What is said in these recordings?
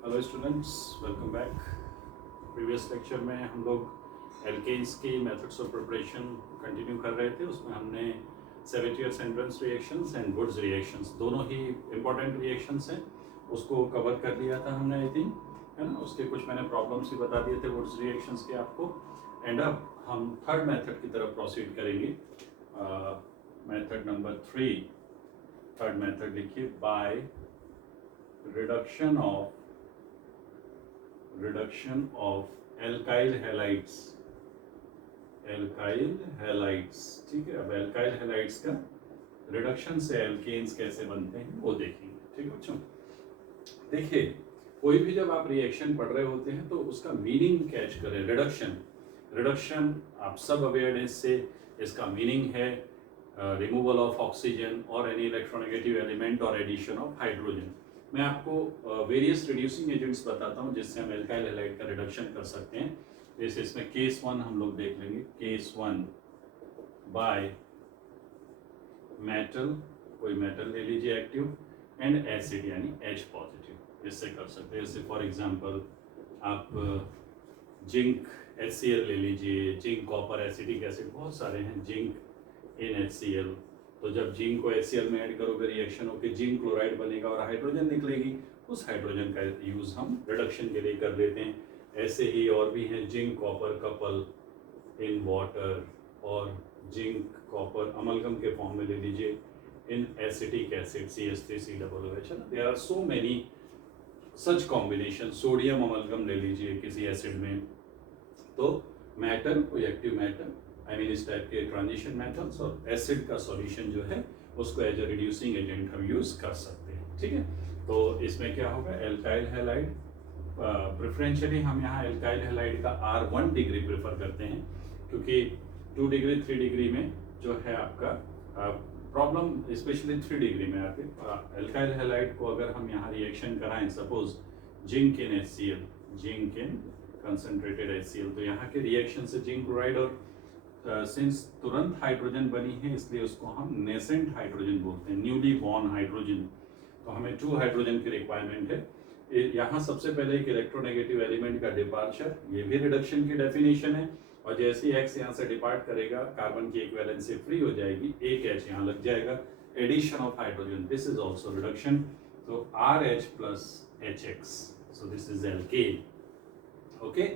Hello students, welcome back. Previous lecture में हम लोग एल्केन्स की मेथड्स ऑफ प्रिपरेशन कंटिन्यू कर रहे थे। उसमें हमने Sabatier's Senderens reactions and Wurtz reactions, दोनों ही इम्पॉर्टेंट रिएक्शंस हैं, उसको कवर कर लिया था हमने, आई थिंक, है ना। उसके कुछ मैंने प्रॉब्लम्स भी बता दिए थे वुड्स रिएक्शंस के आपको। एंड अब हम थर्ड मेथड की तरफ प्रोसीड करेंगे। मेथड नंबर 3, थर्ड मेथड लिखिए, by reduction of alkyl halides. Alkyl halides, ठीक है। अब एल्काइल हैलाइड्स का रिडक्शन से एल्केन्स कैसे बनते हैं वो देखेंगे, ठीक है बच्चों। देखिए, कोई भी जब आप रिएक्शन पढ़ रहे होते हैं तो उसका मीनिंग कैच करें। रिडक्शन आप सब अवेयरनेस से, इसका मीनिंग है रिमूवल ऑफ ऑक्सीजन और एनी इलेक्ट्रोनेगेटिव एलिमेंट और एडिशन ऑफ हाइड्रोजन। मैं आपको वेरियस रिड्यूसिंग एजेंट्स बताता हूँ जिससे हम एल्काइल हैलाइड का रिडक्शन कर सकते हैं। जैसे इसमें केस 1 हम लोग देख लेंगे। केस 1 बाय मेटल, कोई मेटल ले लीजिए एक्टिव, एंड एसिड यानी H पॉजिटिव, इससे कर सकते हैं। जैसे फॉर एग्जांपल आप जिंक HCl ले लीजिए, जिंक कॉपर एसिटिक एसिड, बहुत सारे हैं, जिंक इन HCl। तो जब जिंक को HCl में ऐड करोगे, रिएक्शन होकर जिंक क्लोराइड बनेगा और हाइड्रोजन निकलेगी। उस हाइड्रोजन का यूज हम रिडक्शन के लिए कर लेते हैं। ऐसे ही और भी हैं, zinc copper couple in water, और जिंक कॉपर अमलगम के फॉर्म में ले लीजिए in acetic acid CH3COOH। There are so many such combination. Sodium amalgam ले लीजिए किसी एसिड में। तो मेटल, कोई एक्टिव मेटल, आई मीन इस टाइप के ट्रांजिशन मेटल्स, और एसिड का सॉल्यूशन जो है उसको एज ए रिड्यूसिंग एजेंट हम यूज कर सकते हैं, ठीक है। तो इसमें क्या होगा, एल्काइल हैलाइड, प्रेफरेंशियली हम यहाँ एल्काइल हैलाइड का R1 डिग्री प्रेफर करते हैं, क्योंकि 2 डिग्री 3 डिग्री में जो है आपका प्रॉब्लम, स्पेशली 3 डिग्री में आके एल्काइल हैलाइड को अगर हम यहाँ रिएक्शन कराएं, suppose zinc in HCl, zinc in concentrated HCl, तो यहाँ के रिएक्शन से जिंक क्लोराइड, और सिंस तुरंत हाइड्रोजन बनी है इसलिए उसको हम नेसेंट हाइड्रोजन बोलते हैं, न्यूली बॉर्न हाइड्रोजन। तो हमें 2 हाइड्रोजन की रिक्वायरमेंट है। यहाँ सबसे पहले एक इलेक्ट्रोनेगेटिव एलिमेंट का डिपार्चर, ये भी रिडक्शन की डेफिनेशन है। और जैसे ही X यहाँ से डिपार्ट करेगा, कार्बन की एक वैलेंसी फ्री हो जाएगी, एक H यहाँ लग जाएगा, addition of hydrogen, this is also reduction. तो RH plus HX, so this is alkane. Okay,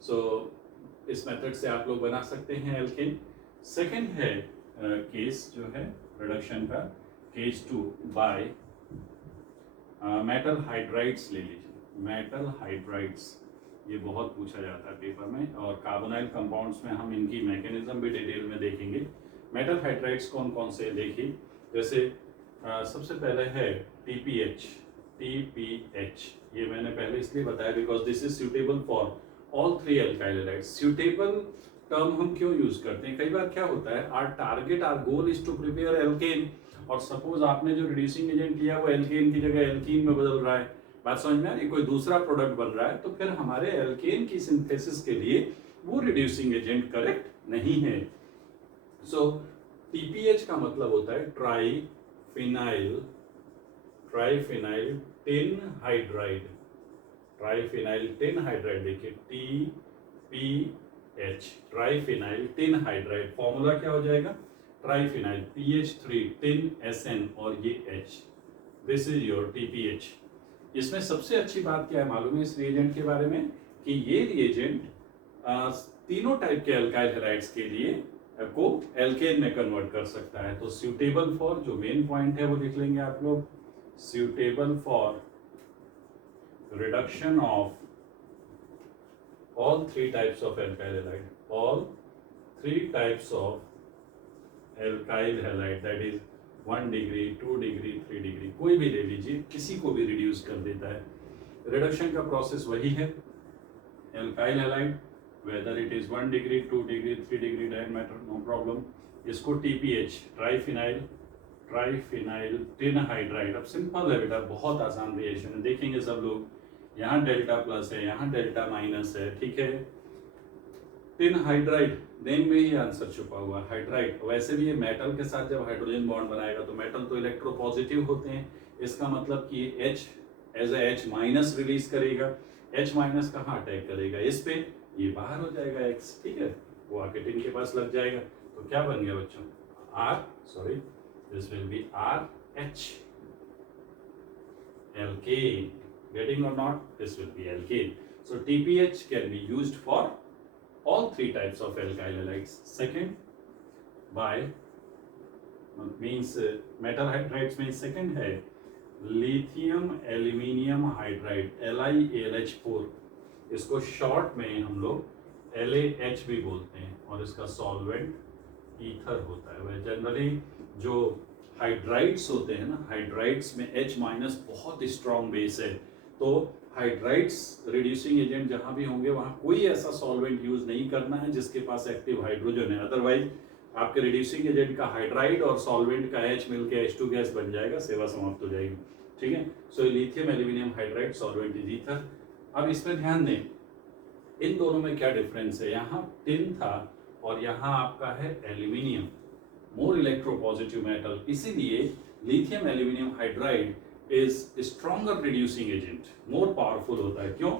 so इस मेथड से आप लोग बना सकते हैं एल्केन। सेकेंड है केस जो है रिडक्शन का, केस 2 बाय मेटल हाइड्राइड्स ले लीजिए। मेटल हाइड्राइड्स, ये बहुत पूछा जाता है पेपर में, और कार्बोनाइल कंपाउंड्स में हम इनकी मैकेनिज्म भी डिटेल में देखेंगे। मेटल हाइड्राइड्स कौन कौन से देखिए, जैसे सबसे पहले है TPH। ये मैंने पहले इसलिए बताया because this is suitable for all 3 alkyl halides. Suitable term हम क्यों यूज करते हैं, कई बार क्या होता है, R target, R goal is to prepare alkane, और सपोज आपने जो रिड्यूसिंग एजेंट लिया वो एल्केन की जगह एल्कीन में बदल रहा है, बात समझ में आ रही, कोई दूसरा प्रोडक्ट बन रहा है, तो फिर हमारे एल्केन की सिंथेसिस के लिए वो रिड्यूसिंग एजेंट करेक्ट नहीं है। सो TPH का मतलब होता है triphenyl tin hydride. Triphenyl tin hydride, देखिए TPH, triphenyl tin hydride. Formula क्या हो जाएगा, ट्राइफिनाइल PH3 टिन SN और ये H, this is your TPH। इसमें सबसे अच्छी बात क्या है मालूम है इस रिएजेंट के बारे में, कि ये रिएजेंट तीनों टाइप के एल्काइल हैलाइड्स के लिए को एल्केन में कन्वर्ट कर सकता है। तो सुटेबल फॉर, जो मेन पॉइंट है वो लिख लेंगे आप लोग, suitable for reduction of all 3 types of alkyl halide, all 3 types of alkyl halide, that is 1 degree 2 degree 3 degree, कोई भी ले लीजिए, किसी को भी रिड्यूस कर देता है। रिडक्शन का प्रोसेस वही है, alkyl halide, whether it is 1 degree 2 degree 3 degree, doesn't matter, no problem. इसको TPH, ट्राइफिनाइल टिन हाइड्राइड। अब सिंपल है बेटा, बहुत आसान रिएक्शन है, देखेंगे सब लोग। यहाँ डेल्टा प्लस है, यहाँ डेल्टा माइनस है, ठीक है। टिन हाइड्राइड, नेम में ही आंसर छुपा हुआ है, हाइड्राइड। वैसे भी ये मेटल के साथ जब हाइड्रोजन बॉन्ड बनाएगा तो मेटल तो इलेक्ट्रोपॉजिटिव होते हैं, इसका मतलब कि H as H minus release करेगा। एच माइनस कहाँ अटैक करेगा, इस पे, ये बाहर हो जाएगा एक्स, ठीक है, वो आके टिन के पास लग जाएगा। तो क्या बन गया बच्चों, R, sorry, this will be R H alkane. Getting or not, this will be alkane. So TPH can be used for all three types of alkyl halides. Second, by means metal hydrides means second है lithium aluminium hydride LiAlH4, इसको short में हम लोग LaH भी बोलते हैं, और इसका सॉल्वेंट ईथर होता है। वह जनरली जो हाइड्राइड्स होते हैं ना, हाइड्राइड्स में H माइनस बहुत स्ट्रॉन्ग बेस है, तो हाइड्राइड्स रिड्यूसिंग एजेंट जहां भी होंगे वहां कोई ऐसा सॉल्वेंट यूज नहीं करना है जिसके पास एक्टिव हाइड्रोजन है, अदरवाइज आपके रिड्यूसिंग एजेंट का हाइड्राइड और सॉल्वेंट का H मिलकर H2 गैस बन जाएगा, सेवा समाप्त हो जाएगी, ठीक है। So lithium aluminium hydride solvent is ether. अब इसमें ध्यान दें, इन दोनों में क्या डिफरेंस है, यहाँ टिन था और यहाँ आपका है एल्यूमिनियम, मोर इलेक्ट्रोपॉजिटिव मेटल, इसीलिए lithium aluminium hydride is stronger reducing agent, more powerful होता है। क्यों,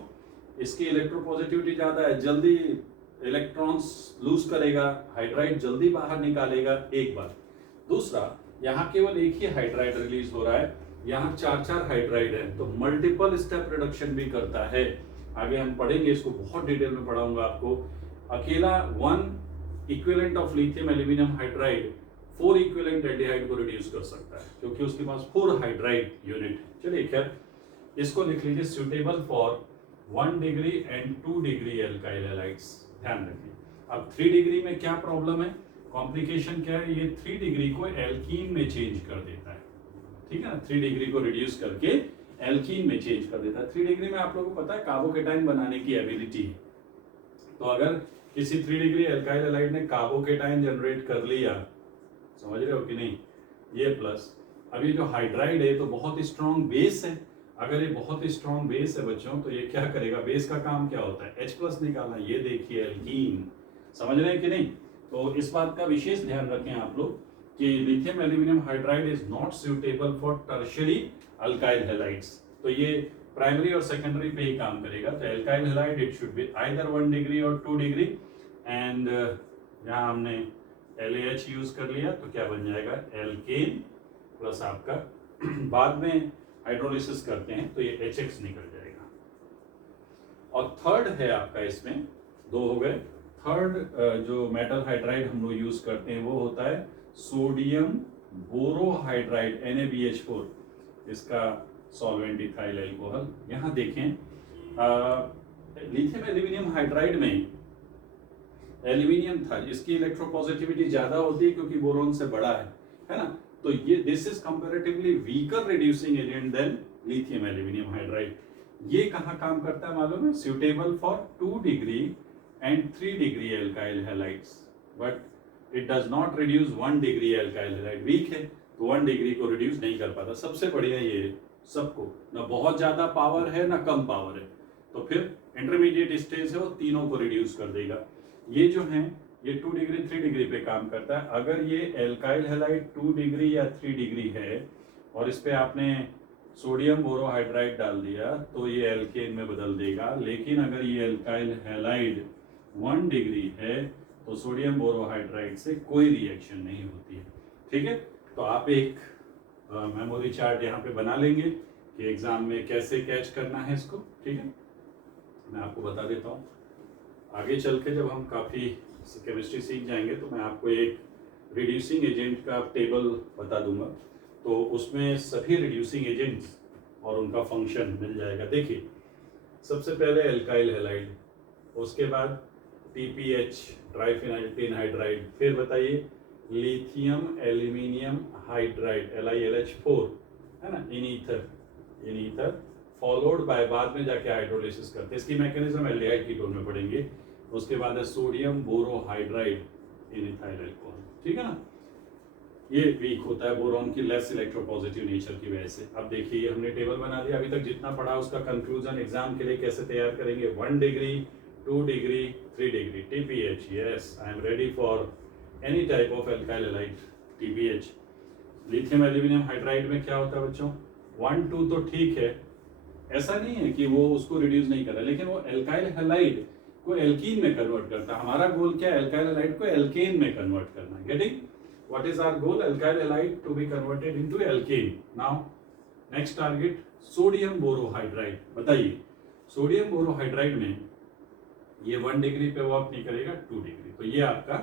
इसकी इलेक्ट्रोपॉजिटिविटी ज्यादा है, जल्दी इलेक्ट्रॉन्स लूज करेगा, हाइड्राइड जल्दी बाहर निकालेगा, एक बार। दूसरा, यहाँ केवल एक ही हाइड्राइड रिलीज हो रहा है, यहाँ चार चार हाइड्राइड है, तो मल्टीपल स्टेप रिडक्शन भी करता है। आगे हम पढ़ेंगे इसको, बहुत डिटेल में पढ़ाऊंगा आपको। अकेला one equivalent of lithium aluminium hydride 4 equivalent aldehyde को रिड्यूस कर सकता है, क्योंकि उसके पास 4 हाइड्राइड यूनिट। चलिए खैर, इसको लिख लीजिए, suitable for 1 degree and 2 degree alkyl halides. ध्यान रखिए। अब 3 डिग्री में क्या प्रॉब्लम है, कॉम्प्लिकेशन क्या है, ये 3 डिग्री को एल्कीन में चेंज कर देता है, ठीक है ना, 3 डिग्री को रिड्यूस करके एल्कीन में चेंज कर देता है। 3 डिग्री में आप लोगों को पता है कार्बोकेटाइन बनाने की एबिलिटी है, तो अगर किसी 3 डिग्री एल्काइल हैलाइड ने कार्बोकेटाइन जनरेट कर लिया, समझ रहे हो कि नहीं, ये प्लस, अब ये जो हाइड्राइड है तो बहुत स्ट्रॉन्ग बेस है, अगर ये बहुत स्ट्रॉन्ग बेस है बच्चों, तो ये क्या करेगा, बेस का काम क्या होता है, H प्लस निकालना, ये देखिए एल्कीन, समझ रहे हैं कि नहीं। तो इस बात का विशेष ध्यान रखें आप लोग कि lithium aluminium hydride is not suitable for tertiary alkyl halides, तो ये प्राइमरी और सेकेंडरी पे ही काम करेगा। तो alkyl halide it should be either 1 degree और 2 डिग्री, एंड यहाँ हमने LaH यूज कर लिया, तो क्या बन जाएगा, एल्केन प्लस आपका बाद में हाइड्रोलिसिस करते हैं तो ये HX निकल जाएगा। और थर्ड है आपका, इसमें 2 हो गए। थर्ड जो मेटल हाइड्राइड हम लोग यूज करते हैं वो होता है सोडियम बोरोहाइड्राइड NaBH4, इसका सॉल्वेंट इथाइल अल्कोहल। यहाँ देखें, लिथियम एल्यूमिनियम हाइड्राइड में एल्यूमिनियम था, इसकी इलेक्ट्रोपॉजिटिविटी ज्यादा होती है क्योंकि बोरोन से बड़ा है ना, तो ये this is comparatively weaker reducing agent than lithium aluminium hydride. ये कहाँ काम करता है मालूम है, suitable for 2 degree and 3 degree alkyl halides, but it does not reduce 1 degree alkyl halide, weak है तो 1 डिग्री को रिड्यूस नहीं कर पाता। सबसे बढ़िया ये सबको, ना बहुत ज्यादा पावर है ना कम पावर है, तो फिर इंटरमीडिएट स्टेज है, वो तीनों को रिड्यूस कर देगा। ये जो है ये 2 डिग्री 3 डिग्री पे काम करता है। अगर ये एल्काइल हैलाइड 2 डिग्री या 3 डिग्री है और इस पे आपने सोडियम बोरोहाइड्राइड डाल दिया तो ये एल्केन में बदल देगा, लेकिन अगर ये एल्काइल हैलाइड 1 डिग्री है तो सोडियम बोरोहाइड्राइड से कोई रिएक्शन नहीं होती है, ठीक है। तो आप एक मेमोरी चार्ट यहाँ पे बना लेंगे कि एग्जाम में कैसे कैच करना है इसको, ठीक है, मैं आपको बता देता हूँ। आगे चल के जब हम काफ़ी केमिस्ट्री सीख जाएंगे तो मैं आपको एक रिड्यूसिंग एजेंट का टेबल बता दूंगा, तो उसमें सभी रिड्यूसिंग एजेंट्स और उनका फंक्शन मिल जाएगा। देखिए, सबसे पहले एल्काइल हैलाइड, उसके बाद TPH ट्राइफिनाइल टिन हाइड्राइड, फिर बताइए लिथियम एल्यूमिनियम हाइड्राइड LiLH4, है ना, इन ईथर फॉलोड बाय, बाद में जाके हाइड्रोलिसिस करते हैं, इसकी मैकेनिज्म एल्डिहाइड कीटोन में पढ़ेंगे। उसके बाद है सोडियम बोरोहाइड्राइड इन इथाइल अल्कोहल, ठीक है ना, ये वीक होता है बोरॉन की लेस इलेक्ट्रोपॉजिटिव नेचर की वजह से। अब देखिए हमने टेबल बना दिया, अभी तक जितना पढ़ा उसका कंक्लूजन एग्जाम के लिए कैसे तैयार करेंगे, 1 degree 2 degree 3 degree TPH, yes I am ready for any type of alkyl halide TPH। Lithium aluminium hydride में क्या होता है बच्चों, 1 2 तो ठीक है, ऐसा नहीं है कि वो उसको रिड्यूस नहीं कर रहा, लेकिन वो एल्काइल हैलाइड को एल्कीन में कन्वर्ट करता है। हमारा गोल क्या है? एल्काइल हैलाइड को एल्केन में कन्वर्ट करना है। Getting what is our goal? Alkyl halide to be converted into alkane. Now next target sodium borohydride. बताइए सोडियम बोरोहाइड्राइड में ये 1 डिग्री पे वर्क नहीं करेगा, 2 डिग्री। तो ये आपका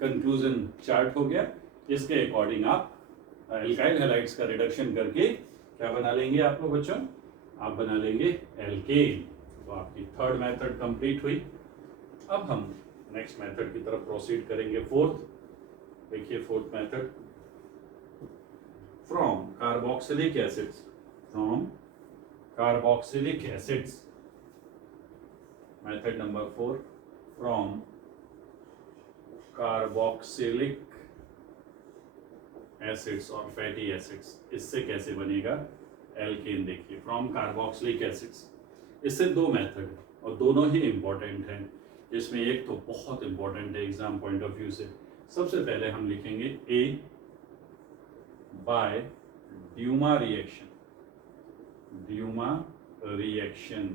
कंक्लूजन चार्ट हो गया। इसके अकॉर्डिंग आप एल्काइल हैलाइड्स का रिडक्शन करके क्या बना लेंगे आप लोग बच्चों? आप बना लेंगे एल्केन। तो आपकी थर्ड मेथड कंप्लीट हुई। अब हम नेक्स्ट मेथड की तरफ प्रोसीड करेंगे, फोर्थ। देखिए fourth method, from carboxylic acids, from carboxylic acids, method number 4, from carboxylic acids और फैटी एसिड्स। इससे कैसे बनेगा एल्केन? देखिए फ्रॉम कार्बोक्सिलिक एसिड्स, इससे दो मेथड है और दोनों ही इंपॉर्टेंट हैं, जिसमें एक तो बहुत इंपॉर्टेंट है एग्जाम पॉइंट ऑफ व्यू से। सबसे पहले हम लिखेंगे a by Dumas reaction. Dumas reaction,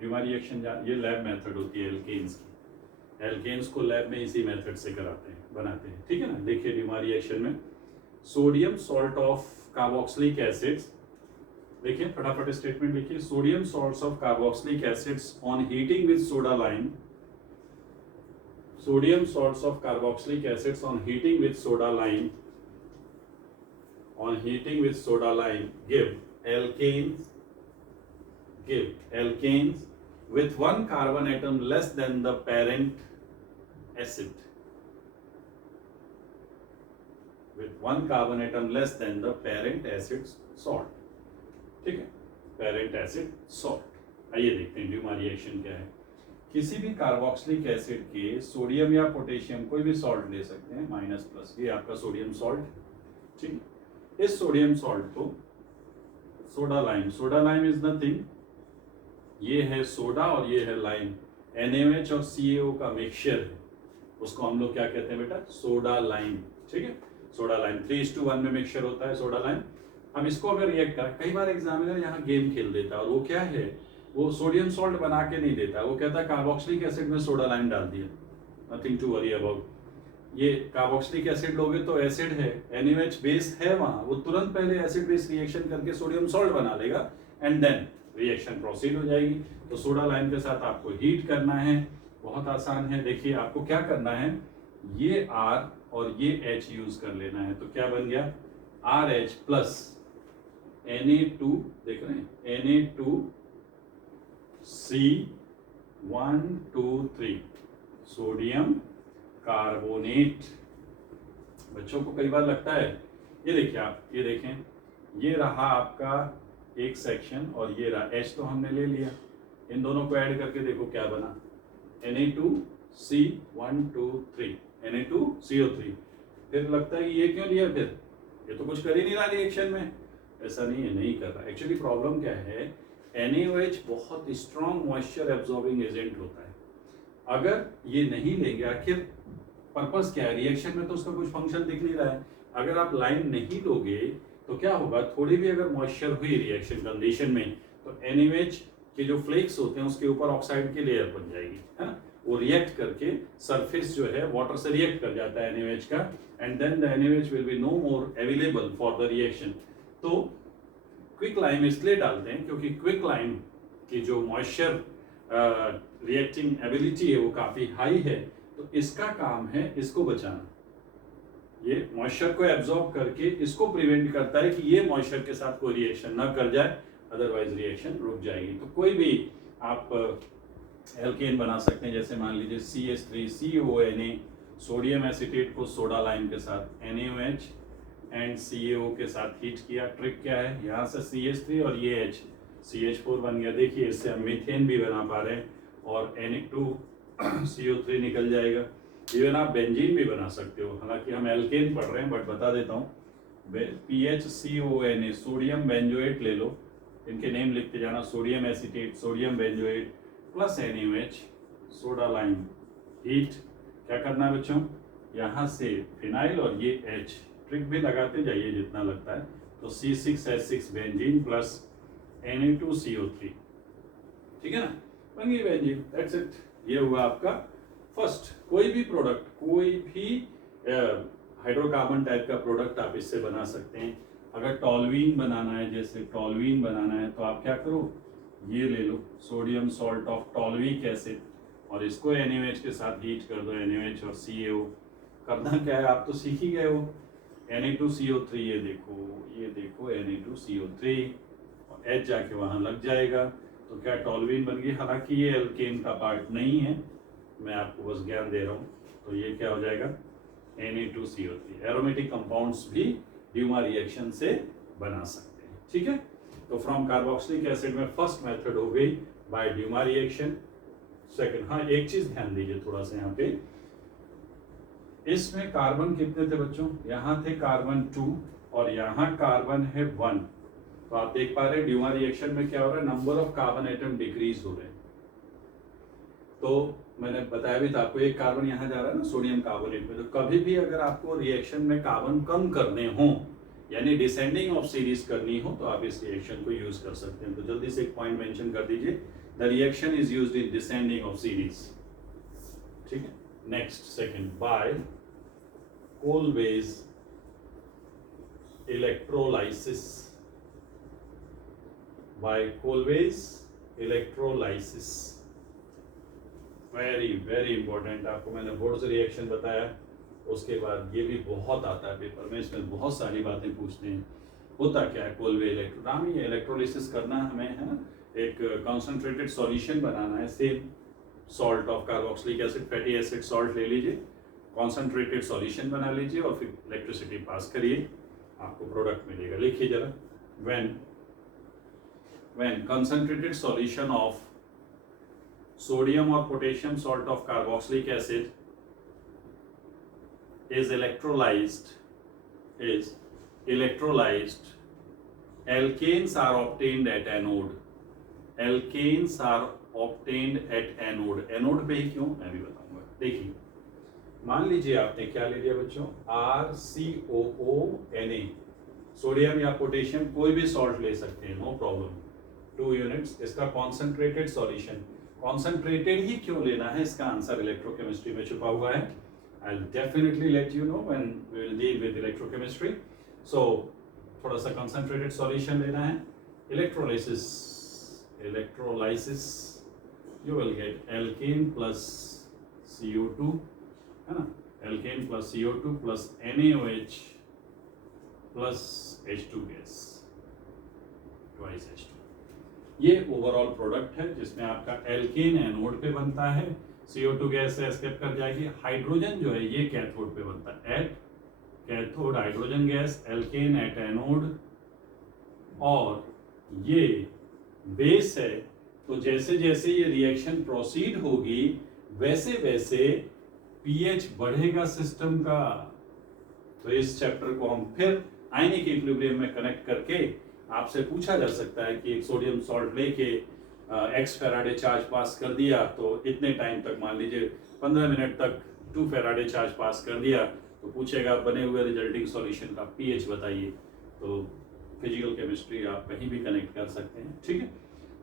Dumas reaction ये लैब मेथड होती है एल्केन्स की। एल्केन्स को लैब में इसी मेथड से कराते हैं, बनाते हैं, ठीक है ना। देखिए ड्यूमा रिएक्शन में sodium salt of carboxylic acids, देखिए फटाफट स्टेटमेंट लिखिए। Sodium salts of carboxylic acids on heating with soda lime, sodium salts of carboxylic acids on heating with soda lime, on heating with soda lime give alkanes with one carbon atom less than the parent acid, with one carbon atom less than the parent acid salt, ठीक है, parent acid salt। आइए देखते हैं Dumas reaction क्या है। किसी भी carboxylic acid के सोडियम या पोटेशियम कोई भी सॉल्ट ले सकते हैं, माइनस प्लस, ये आपका सोडियम सॉल्ट, ठीक है। इस सोडियम सॉल्ट को soda lime, soda lime is nothing, ये है सोडा और ये है लाइम, NaOH और CaO का मिक्सचर है, उसको हम लोग क्या कहते हैं बेटा? सोडा लाइम, ठीक है। सोडा लाइम 3:1 में मिक्सचर होता है सोडा लाइम। हम इसको अगर रिएक्ट करें, कई बार एग्जामिनर यहाँ गेम खेल देता है और वो क्या है, वो सोडियम सॉल्ट बना के नहीं देता, वो कहता है कार्बोक्सिलिक एसिड में सोडा लाइम डाल दिया, नथिंग टू वरी अबाउट। ये कार्बोक्सिलिक एसिड लोगे तो एसिड है, NaOH बेस है वहां, वो तुरंत पहले एसिड बेस रिएक्शन करके सोडियम सॉल्ट बना लेगा एंड देन रिएक्शन प्रोसीड हो जाएगी। तो सोडा लाइम के साथ आपको हीट करना है, बहुत आसान है। देखिए आपको क्या करना है, ये R और ये H यूज कर लेना है। तो क्या बन गया? RH प्लस Na2, देख रहे हैं, Na2C123 सोडियम कार्बोनेट। बच्चों को कई बार लगता है, ये देखिए आप, ये देखें, ये रहा आपका एक सेक्शन और ये रहा H, तो हमने ले लिया, इन दोनों को ऐड करके देखो क्या बना, Na2C123, Na2CO3। फिर लगता है कि ये क्यों लिया, फिर ये तो कुछ कर ही नहीं रहा रिएक्शन में। ऐसा नहीं है, नहीं कर रहा। एक्चुअली प्रॉब्लम क्या है, NaOH बहुत स्ट्रॉन्ग मॉइस्चर एब्जॉर्बिंग एजेंट होता है। अगर ये नहीं लेंगे, आखिर पर्पस क्या है रिएक्शन में, तो उसका कुछ फंक्शन दिख नहीं रहा है। अगर आप लाइम नहीं लोगे तो क्या होगा, थोड़ी भी अगर मॉइस्चर हुई रिएक्शन कंडीशन में तो NaOH के जो फ्लेक्स होते हैं उसके ऊपर ऑक्साइड की लेयर बन जाएगी, है ना। वो रिएक्ट करके सरफेस जो है वाटर से रिएक्ट कर जाता है NaOH का, and then the NaOH will be no more available for the reaction. तो क्विक लाइम इसलिए डालते हैं क्योंकि क्विक लाइम की जो मॉइस्चर रिएक्टिंग एबिलिटी है वो काफी हाई है। तो इसका काम है इसको बचाना, ये मॉइस्चर को एब्जॉर्ब करके इसको प्रिवेंट करता है कि ये मॉइस्चर के साथ कोई रिएक्शन ना कर जाए, अदरवाइज रिएक्शन रुक जाएगी। तो कोई भी आप एल्केन बना सकते हैं, जैसे मान लीजिए CH3CONA, सोडियम एसिटेट को सोडा लाइम के साथ NaOH एंड CaO के साथ हीट किया। ट्रिक क्या है, यहाँ से CH3 और ये H CH4 बन गया। देखिए इससे हम मीथेन भी बना पा रहे हैं और Na2CO3 निकल जाएगा। इवन आप बेंजीन भी बना सकते हो, हालांकि हम एल्केन पढ़ रहे हैं, बट बता देता हूँ, PHCONA सोडियम बेंजोएट ले लो, इनके नेम लिखते जाना, sodium acetate, sodium benzoate plus NaOH, soda lime, heat. क्या करना है बच्चों, यहाँ से फिनाइल और ये H, ट्रिक भी लगाते जाइए जितना लगता है। तो C6H6 बेंजीन प्लस Na2CO3, ठीक है ना, बन गई बेंजीन, दैट्स इट। ये हुआ आपका फर्स्ट। कोई भी प्रोडक्ट, कोई भी हाइड्रोकार्बन टाइप का प्रोडक्ट आप इससे बना सकते हैं। अगर टॉलवीन बनाना है, जैसे टॉलवीन बनाना है, तो आप क्या करो, ये ले लो सोडियम सॉल्ट ऑफ टॉलविक एसिड और इसको NaOH के साथ हीट कर दो, NaOH और CaO। करना क्या है, आप तो सीख ही गए हो। Na2CO3, ये देखो Na2CO3 और H जाके वहां लग जाएगा, तो क्या टॉलवीन बन गई। हालांकि ये एल्केन का पार्ट नहीं है, मैं आपको बस ज्ञान दे रहा हूँ। तो ये क्या हो जाएगा, Na2CO3। एरोमेटिक कंपाउंड्स भी ड्यूमा रिएक्शन से बना सकते हैं, ठीक है। तो फ्रॉम कार्बोक्सिलिक एसिड में फर्स्ट मेथड हो गई बाय ड्यूमा रिएक्शन। सेकंड, हाँ एक चीज ध्यान दीजिए थोड़ा सा यहाँ पे, इसमें कार्बन कितने थे बच्चों, यहाँ थे कार्बन 2 और यहाँ कार्बन है 1। तो आप देख पा रहे हैं ड्यूमा रिएक्शन में क्या हो रहा है, number of carbon atom decrease हो रहे हैं। तो मैंने बताया भी था आपको, एक कार्बन यहाँ जा रहा है ना सोडियम कार्बोनेट में। तो कभी भी अगर आपको रिएक्शन में कार्बन कम करने हो, यानी डिसेंडिंग ऑफ सीरीज करनी हो, तो आप इस रिएक्शन को यूज कर सकते हैं। तो जल्दी से एक पॉइंट मेंशन कर दीजिए, the reaction is used in descending of series, ठीक है। Next, second, by Kolbe's electrolysis, by Kolbe's electrolysis, very very important. आपको मैंने बोर्ड्स रिएक्शन बताया, उसके बाद ये भी बहुत आता है पेपर में, इसमें बहुत सारी बातें पूछते हैं। होता क्या है कोलवे इलेक्ट्रो, ये इलेक्ट्रोलिसिस करना हमें है ना, एक कॉन्सेंट्रेटेड सॉल्यूशन बनाना है, same salt of carboxylic acid, fatty acid salt ले लीजिए, कॉन्सेंट्रेटेड सॉल्यूशन बना लीजिए और फिर इलेक्ट्रिसिटी पास करिए, आपको प्रोडक्ट मिलेगा। लिखिए जरा, when concentrated solution of sodium or potassium salt of carboxylic acid is electrolyzed, alkanes are obtained at anode, alkanes are obtained at anode। Anode पे ही क्यों, मैं भी बताऊंगा। देखिए, मान लीजिए आपने क्या ले लिया बच्चों, RCOONA, सोडियम या पोटेशियम कोई भी सॉल्ट ले सकते हैं, नो प्रॉब्लम, 2 यूनिट्स। इसका कॉन्सेंट्रेटेड सॉल्यूशन, कॉन्सेंट्रेटेड ही क्यों लेना है, इसका आंसर इलेक्ट्रोकेमिस्ट्री में छुपा हुआ है। I will definitely let you know when we will deal with electrochemistry. So थोड़ा सा कॉन्सेंट्रेटेड सॉल्यूशन लेना है, electrolysis you will get alkane plus CO2, है ना, alkane plus CO2 plus NaOH plus H2 gas, twice H2। ये overall product है जिसमें आपका एल्केन एनोड पे बनता है, CO2 गैस से एस्केप कर जाएगी, हाइड्रोजन जो है ये कैथोड पे बनता है, at cathode hydrogen gas, alkane at anode, और ये बेस है। तो जैसे जैसे ये रिएक्शन प्रोसीड होगी वैसे वैसे pH बढ़ेगा सिस्टम का। तो इस चैप्टर को हम फिर आयनिक इक्विलिब्रियम में कनेक्ट करके आपसे पूछा जा सकता है कि एक सोडियम सॉल्ट लेके x फेराडे चार्ज पास कर दिया, तो इतने टाइम तक, मान लीजिए 15 मिनट तक 2 फेराडे चार्ज पास कर दिया, तो पूछेगा बने हुए रिजल्टिंग सॉल्यूशन का pH बताइए। तो फिजिकल केमिस्ट्री आप कहीं भी कनेक्ट कर सकते हैं, ठीक है।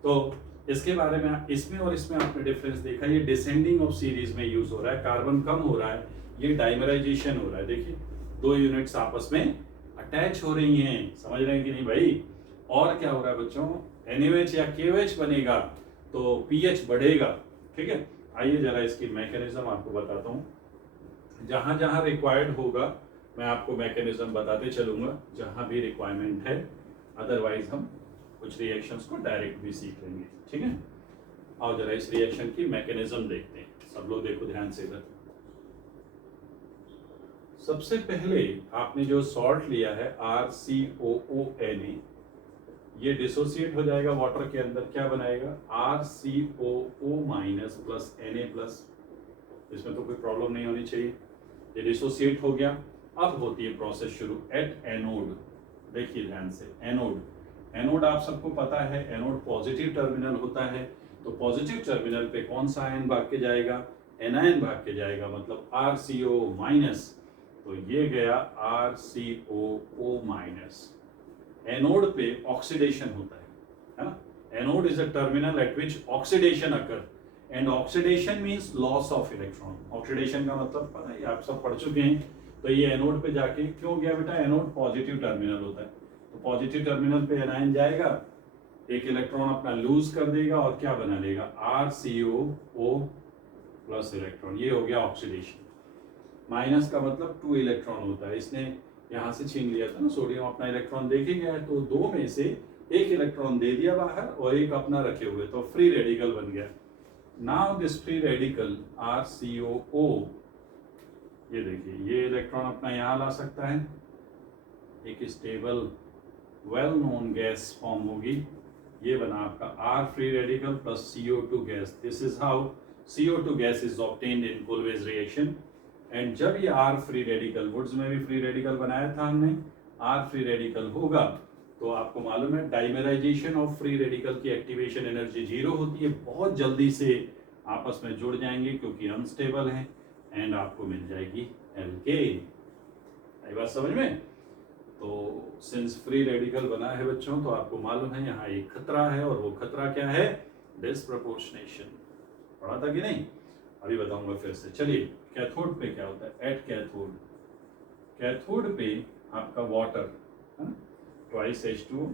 तो इसके बारे में, इसमें और इसमें आपने डिफरेंस देखा, ये डिसेंडिंग ऑफ सीरीज में यूज हो रहा है, कार्बन कम हो रहा है, ये डाइमराइजेशन हो रहा है। देखिए 2 यूनिट्स आपस में अटैच हो रही हैं, समझ रहे हैं कि नहीं भाई। और क्या हो रहा है बच्चों, NaOH या KOH बनेगा तो pH बढ़ेगा, ठीक है। आइए जरा इसकी मैकेनिज्म आपको बताता हूँ, जहां जहां रिक्वायर्ड होगा मैं आपको मैकेनिज्म बताते चलूंगा, जहां भी रिक्वायरमेंट है, अदरवाइज हम कुछ रिएक्शंस को डायरेक्ट भी सीख लेंगे, ठीक है। आओ जरा इस रिएक्शन की मैकेनिज्म देखते हैं, सब लोग देखो ध्यान से इधर। सबसे पहले आपने जो सॉल्ट लिया है RCOONA, ये डिसोसिएट हो जाएगा वाटर के अंदर, क्या बनाएगा RCOO minus plus Na plus, इसमें तो कोई प्रॉब्लम नहीं होनी चाहिए। ये डिसोसिएट हो गया, अब होती है प्रोसेस शुरू एट एनोड। देखिए ध्यान से, एनोड आप सबको पता है, एनोड पॉजिटिव टर्मिनल होता है, तो पॉजिटिव टर्मिनल पे कौन सा आयन भाग के जाएगा, एनायन भाग के जाएगा, मतलब RCO माइनस, तो ये गया RCOO माइनस। एनोड पे ऑक्सीडेशन होता है ना, anode is a terminal eight which oxidation occur, and oxidation means loss of electron. Oxidation का मतलब पता है, आप सब पढ़ चुके हैं। तो ये एनोड पे जाके क्यों गया बेटा, एनोड पॉजिटिव टर्मिनल होता है, तो पॉजिटिव टर्मिनल पे एनायन जाएगा, एक इलेक्ट्रॉन अपना लूज कर देगा और क्या बना लेगा, RCOO प्लस इलेक्ट्रॉन, ये हो गया ऑक्सीडेशन। माइनस का मतलब 2 इलेक्ट्रॉन होता है, इसने यहाँ से छीन लिया था ना सोडियम, अपना इलेक्ट्रॉन देके गया है, तो 2 में से एक इलेक्ट्रॉन दे दिया बाहर और एक अपना रखे हुए, तो फ्री रेडिकल बन गया। Now this free radical RCOO, ये देखिए ये इलेक्ट्रॉन अपना यहाँ ला सकता है, एक stable well known gas form होगी, ये बना आपका R free radical plus CO2 gas. This is how CO2 gas is obtained in Kolbe's reaction. And जब ये R फ्री रेडिकल, वुड्स में भी फ्री रेडिकल बनाया था हमने, R फ्री रेडिकल होगा तो आपको मालूम है डाइमेराइजेशन ऑफ फ्री रेडिकल की एक्टिवेशन एनर्जी 0 होती है, बहुत जल्दी से आपस में जुड़ जाएंगे क्योंकि अनस्टेबल है, एंड आपको मिल जाएगी एल्केन। आई बात समझ में? तो सिंस फ्री रेडिकल बना है बच्चों, तो आपको मालूम है यहाँ एक खतरा है, और वो खतरा क्या है, डिस्प्रपोर्शनेशन। पढ़ा था कि नहीं? अभी बताऊंगा फिर से। चलिए, कैथोड पे क्या होता है, एट कैथोड, कैथोड पे आपका water twice H2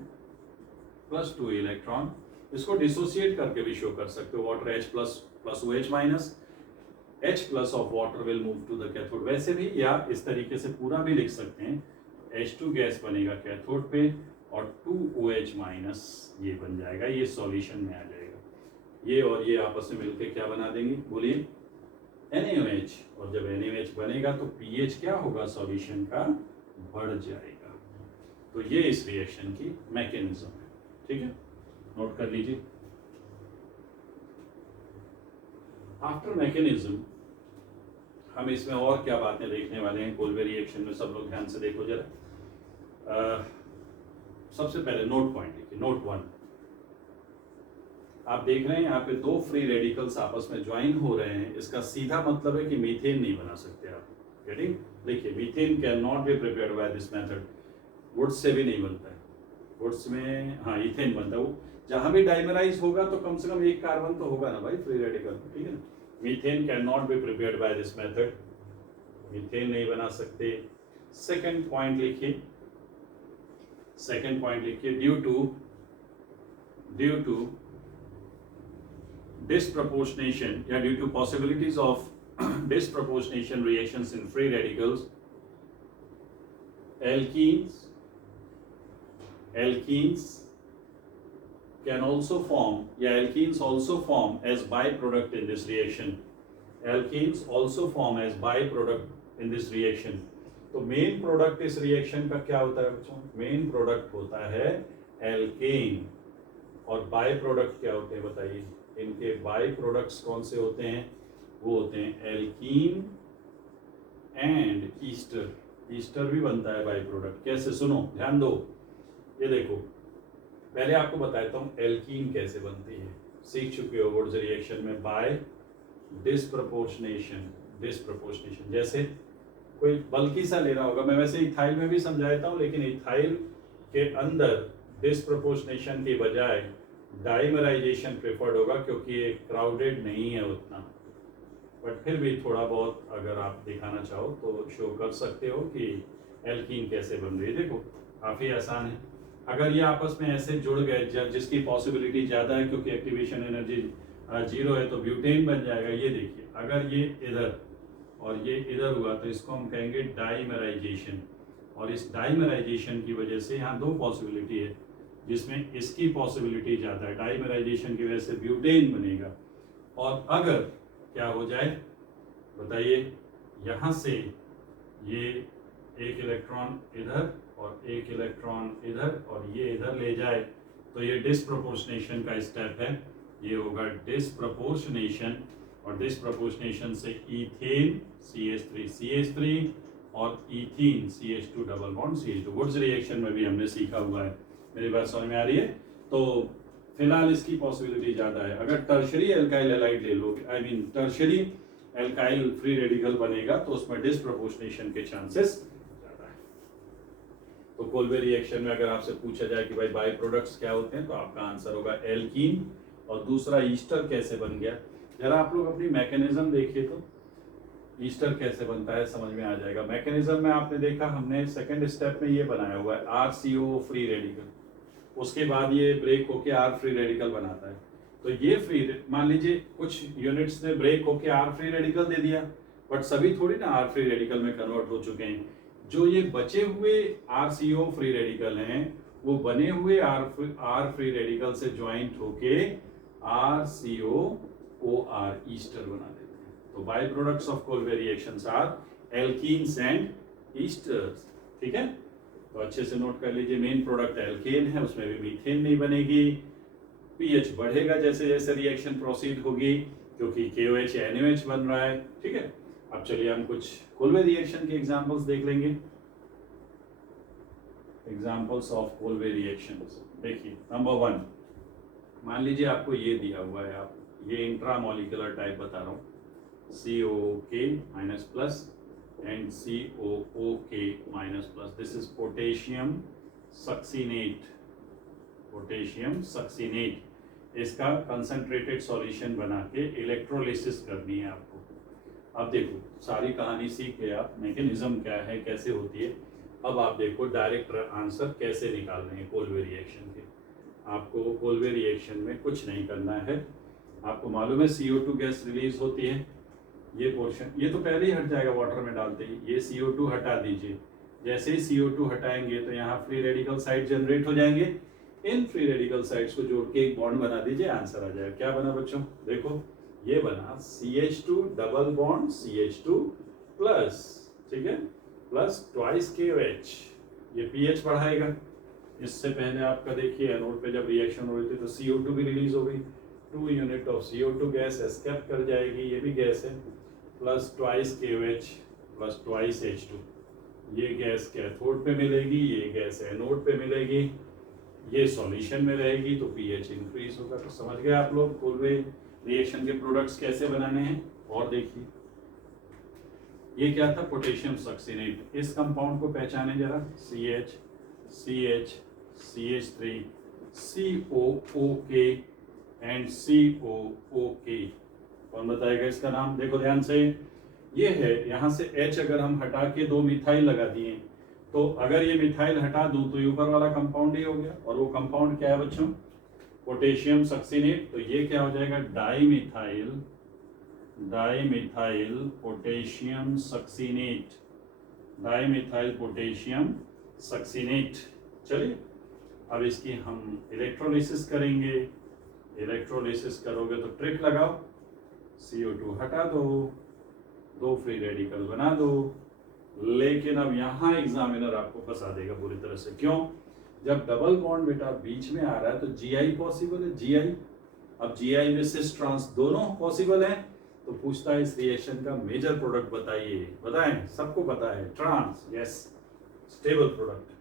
plus 2 electron, इसको डिसोसिएट करके भी शो कर सकते हो, water H plus plus OH minus, H plus of water will move to the cathode, वैसे भी या इस तरीके से पूरा भी लिख सकते हैं, H2 गैस बनेगा कैथोड पे और 2OH माइनस ये बन जाएगा, ये सॉल्यूशन में आ जाएगा, ये और ये आपस में मिलकर क्या बना देंगे, बोलिए NaOH, और जब NaOH बनेगा तो pH क्या होगा सॉल्यूशन का, बढ़ जाएगा। तो ये इस रिएक्शन की मैकेनिज्म है, ठीक है, नोट कर लीजिए। आफ्टर मैकेनिज्म हम इसमें और क्या बातें देखने वाले हैं कोलवे रिएक्शन में, सब लोग ध्यान से देखो जरा। सबसे पहले नोट पॉइंट लिखिए, नोट 1, आप देख रहे हैं यहाँ पे 2 फ्री रेडिकल्स आपस में ज्वाइन हो रहे हैं, इसका सीधा मतलब है कि मीथेन नहीं बना सकते आप, गेटिंग? देखिए methane can not be prepared by this method, Wurtz से भी नहीं बनता है, वुड्स में हाँ इथेन बनता है, वो जहां भी डाइमराइज होगा तो कम से कम एक कार्बन तो होगा ना भाई फ्री रेडिकल, ठीक है ना। Methane can not be prepared by this method, methane नहीं बना सकते। सेकंड पॉइंट लिखिए, सेकंड पॉइंट लिखिए, ड्यू टू disproportionation या due to possibilities of disproportionation reactions in free radicals, alkenes can also form, alkenes also form as byproduct in this reaction, alkenes also form as byproduct in this reaction। तो main product इस reaction का क्या होता है बच्चों, main product होता है alkene, और बाय प्रोडक्ट क्या होते हैं बताइए, इनके बाय प्रोडक्ट्स कौन से होते हैं, वो होते हैं एल्कीन एंड ईस्टर, ईस्टर भी बनता है बाय प्रोडक्ट। कैसे, सुनो ध्यान दो, ये देखो पहले आपको बताता हूँ एल्कीन कैसे बनती है, सीख चुके हो वुड्स रिएक्शन में, बाय डिस्प्रपोर्शनेशन, डिस्प्रपोर्शनेशन जैसे कोई बल्कि सा लेना होगा, मैं वैसे इथाइल में भी समझाता हूँ, लेकिन इथाइल के अंदर डिस्प्रपोर्शनेशन के बजाय डाइमराइजेशन प्रेफर्ड होगा क्योंकि ये क्राउडेड नहीं है उतना, बट फिर भी थोड़ा बहुत अगर आप दिखाना चाहो तो शो कर सकते हो कि एल्कीन कैसे बन रही है। देखो काफ़ी आसान है, अगर ये आपस में ऐसे जुड़ गए जिसकी पॉसिबिलिटी ज़्यादा है क्योंकि एक्टिवेशन एनर्जी 0 है, तो ब्यूटेन बन जाएगा। ये देखिए अगर ये इधर और ये इधर हुआ तो इसको हम कहेंगे डाइमराइजेशन, और इस डाइमराइजेशन की वजह से यहाँ 2 पॉसिबिलिटी है जिसमें इसकी पॉसिबिलिटी ज़्यादा है, डाइमराइजेशन की वजह से ब्यूटेन बनेगा। और अगर क्या हो जाए बताइए, यहाँ से ये एक इलेक्ट्रॉन इधर और एक इलेक्ट्रॉन इधर और ये इधर ले जाए तो ये डिस्प्रपोर्शनेशन का स्टेप है, ये होगा डिस्प्रपोर्शनेशन, और डिस्प्रपोर्शनेशन से इथेन CH3 और ethene CH2 double bond CH2, Wurtz reaction में भी हमने सीखा हुआ है। मेरी बात समझ में आ रही है? तो फिलहाल इसकी पॉसिबिलिटी ज़्यादा है। अगर टर्शरी एल्काइल हैलाइड ले लो, I mean tertiary alkyl free radical बनेगा तो उसमें डिस्प्रपोर्शनेशन के चांसेस ज़्यादा है। तो कोल्बे रिएक्शन में अगर आपसे पूछा जाए कि भाई बाई प्रोडक्ट्स क्या होते हैं, तो आपका आंसर होगा एल्कीन, और दूसरा ईस्टर कैसे बन गया। जरा आप लोग अपनी मैकेनिज्म देखिए तो ईस्टर कैसे बनता है समझ में आ जाएगा। मैकेनिज्म में आपने देखा हमने सेकंड स्टेप में ये बनाया हुआ है RCO फ्री रेडिकल, उसके बाद ये ब्रेक होके R फ्री रेडिकल बनाता है। तो ये फ्री, मान लीजिए कुछ यूनिट्स ने ब्रेक होके R फ्री रेडिकल दे दिया, बट सभी थोड़ी ना R फ्री रेडिकल में कन्वर्ट हो चुके हैं। जो ये बचे हुए RCO फ्री रेडिकल हैं वो बने हुए R फ्री रेडिकल से ज्वाइंट होके RCOOR ईस्टर बना देते हैं। तो by products of Kolbe reactions are alkenes and esters. ठीक है, तो अच्छे से नोट कर लीजिए। मेन प्रोडक्ट एल्केन है, उसमें भी मीथेन नहीं बनेगी। पीएच बढ़ेगा जैसे जैसे रिएक्शन प्रोसीड होगी, क्योंकि KOH NaOH बन रहा है। ठीक है, अब चलिए हम कुछ कोल्बे रिएक्शन के एग्जांपल्स देख लेंगे। एग्जांपल्स ऑफ कोल्बे रिएक्शंस देखिए। नंबर 1, मान लीजिए आपको ये दिया हुआ है, आप ये इंट्रामोलिकुलर टाइप बता रहा हूँ, COK- plus and COOK-. This is potassium succinate. Potassium succinate, इसका कंसंट्रेटेड सॉल्यूशन बना के इलेक्ट्रोलिसिस करनी है आपको। अब देखो सारी कहानी सीख गए आप, मैकेनिज्म क्या है कैसे होती है। अब आप देखो डायरेक्ट आंसर कैसे निकालने हैं कोल्बे रिएक्शन के। आपको कोल्बे रिएक्शन में कुछ नहीं करना है। आपको मालूम है CO2 गैस रिलीज होती है, ये पोर्शन ये तो पहले ही हट जाएगा वाटर में डालते ही। ये CO2 हटा दीजिए, जैसे ही CO2 हटाएंगे तो यहाँ फ्री रेडिकल साइड जनरेट हो जाएंगे। इन फ्री रेडिकल साइड्स को जोड़ के एक बॉन्ड बना दीजिए, आंसर आ जाएगा। क्या बना बच्चों, देखो ये बना CH2 double bond CH2 plus, ठीक है, प्लस ट्वाइस KOH। ये pH बढ़ाएगा। इससे पहले आपका देखिए एनोड पे जब रिएक्शन हो रही थी तो CO2 भी रिलीज हो गई, 2 unit of CO2 gas escape कर जाएगी, ये भी गैस है, plus twice KOH plus twice H2। ये गैस कैथोड पे मिलेगी, ये गैस एनोड पे मिलेगी, ये सॉल्यूशन में रहेगी, तो pH इंक्रीज होगा। तो समझ गए आप लोग कोल्बे रिएक्शन के प्रोडक्ट्स कैसे बनाने हैं। और देखिए ये क्या था, पोटेशियम सक्सीनेट। इस कंपाउंड को पहचाने जरा, CH CH CH3 COOK and COOK। कौन बताएगा इसका नाम, देखो ध्यान से। ये है, यहाँ से H अगर हम हटा के 2 मिथाइल लगा दिए, तो अगर ये मिथाइल हटा दूं तो ये ऊपर वाला कंपाउंड ही हो गया। और वो कंपाउंड क्या है बच्चों, पोटेशियम सक्सीनेट। तो ये क्या हो जाएगा, dimethyl potassium succinate, dimethyl potassium succinate. चलिए अब इसकी हम इलेक्ट्रोलिसिस करेंगे। इलेक्ट्रोलिसिस करोगे तो ट्रिक लगाओ, CO2 हटा दो, 2 फ्री रेडिकल बना दो। लेकिन अब यहाँ एग्जामिनर आपको फंसा देगा पूरी तरह से। क्यों, जब डबल बॉन्ड बेटा बीच में आ रहा है तो GI पॉसिबल है, GI। अब GI में सिस ट्रांस दोनों पॉसिबल है, तो पूछता है इस रिएक्शन का मेजर प्रोडक्ट बताइए। बताएं, सबको पता है ट्रांस, यस, स्टेबल प्रोडक्ट।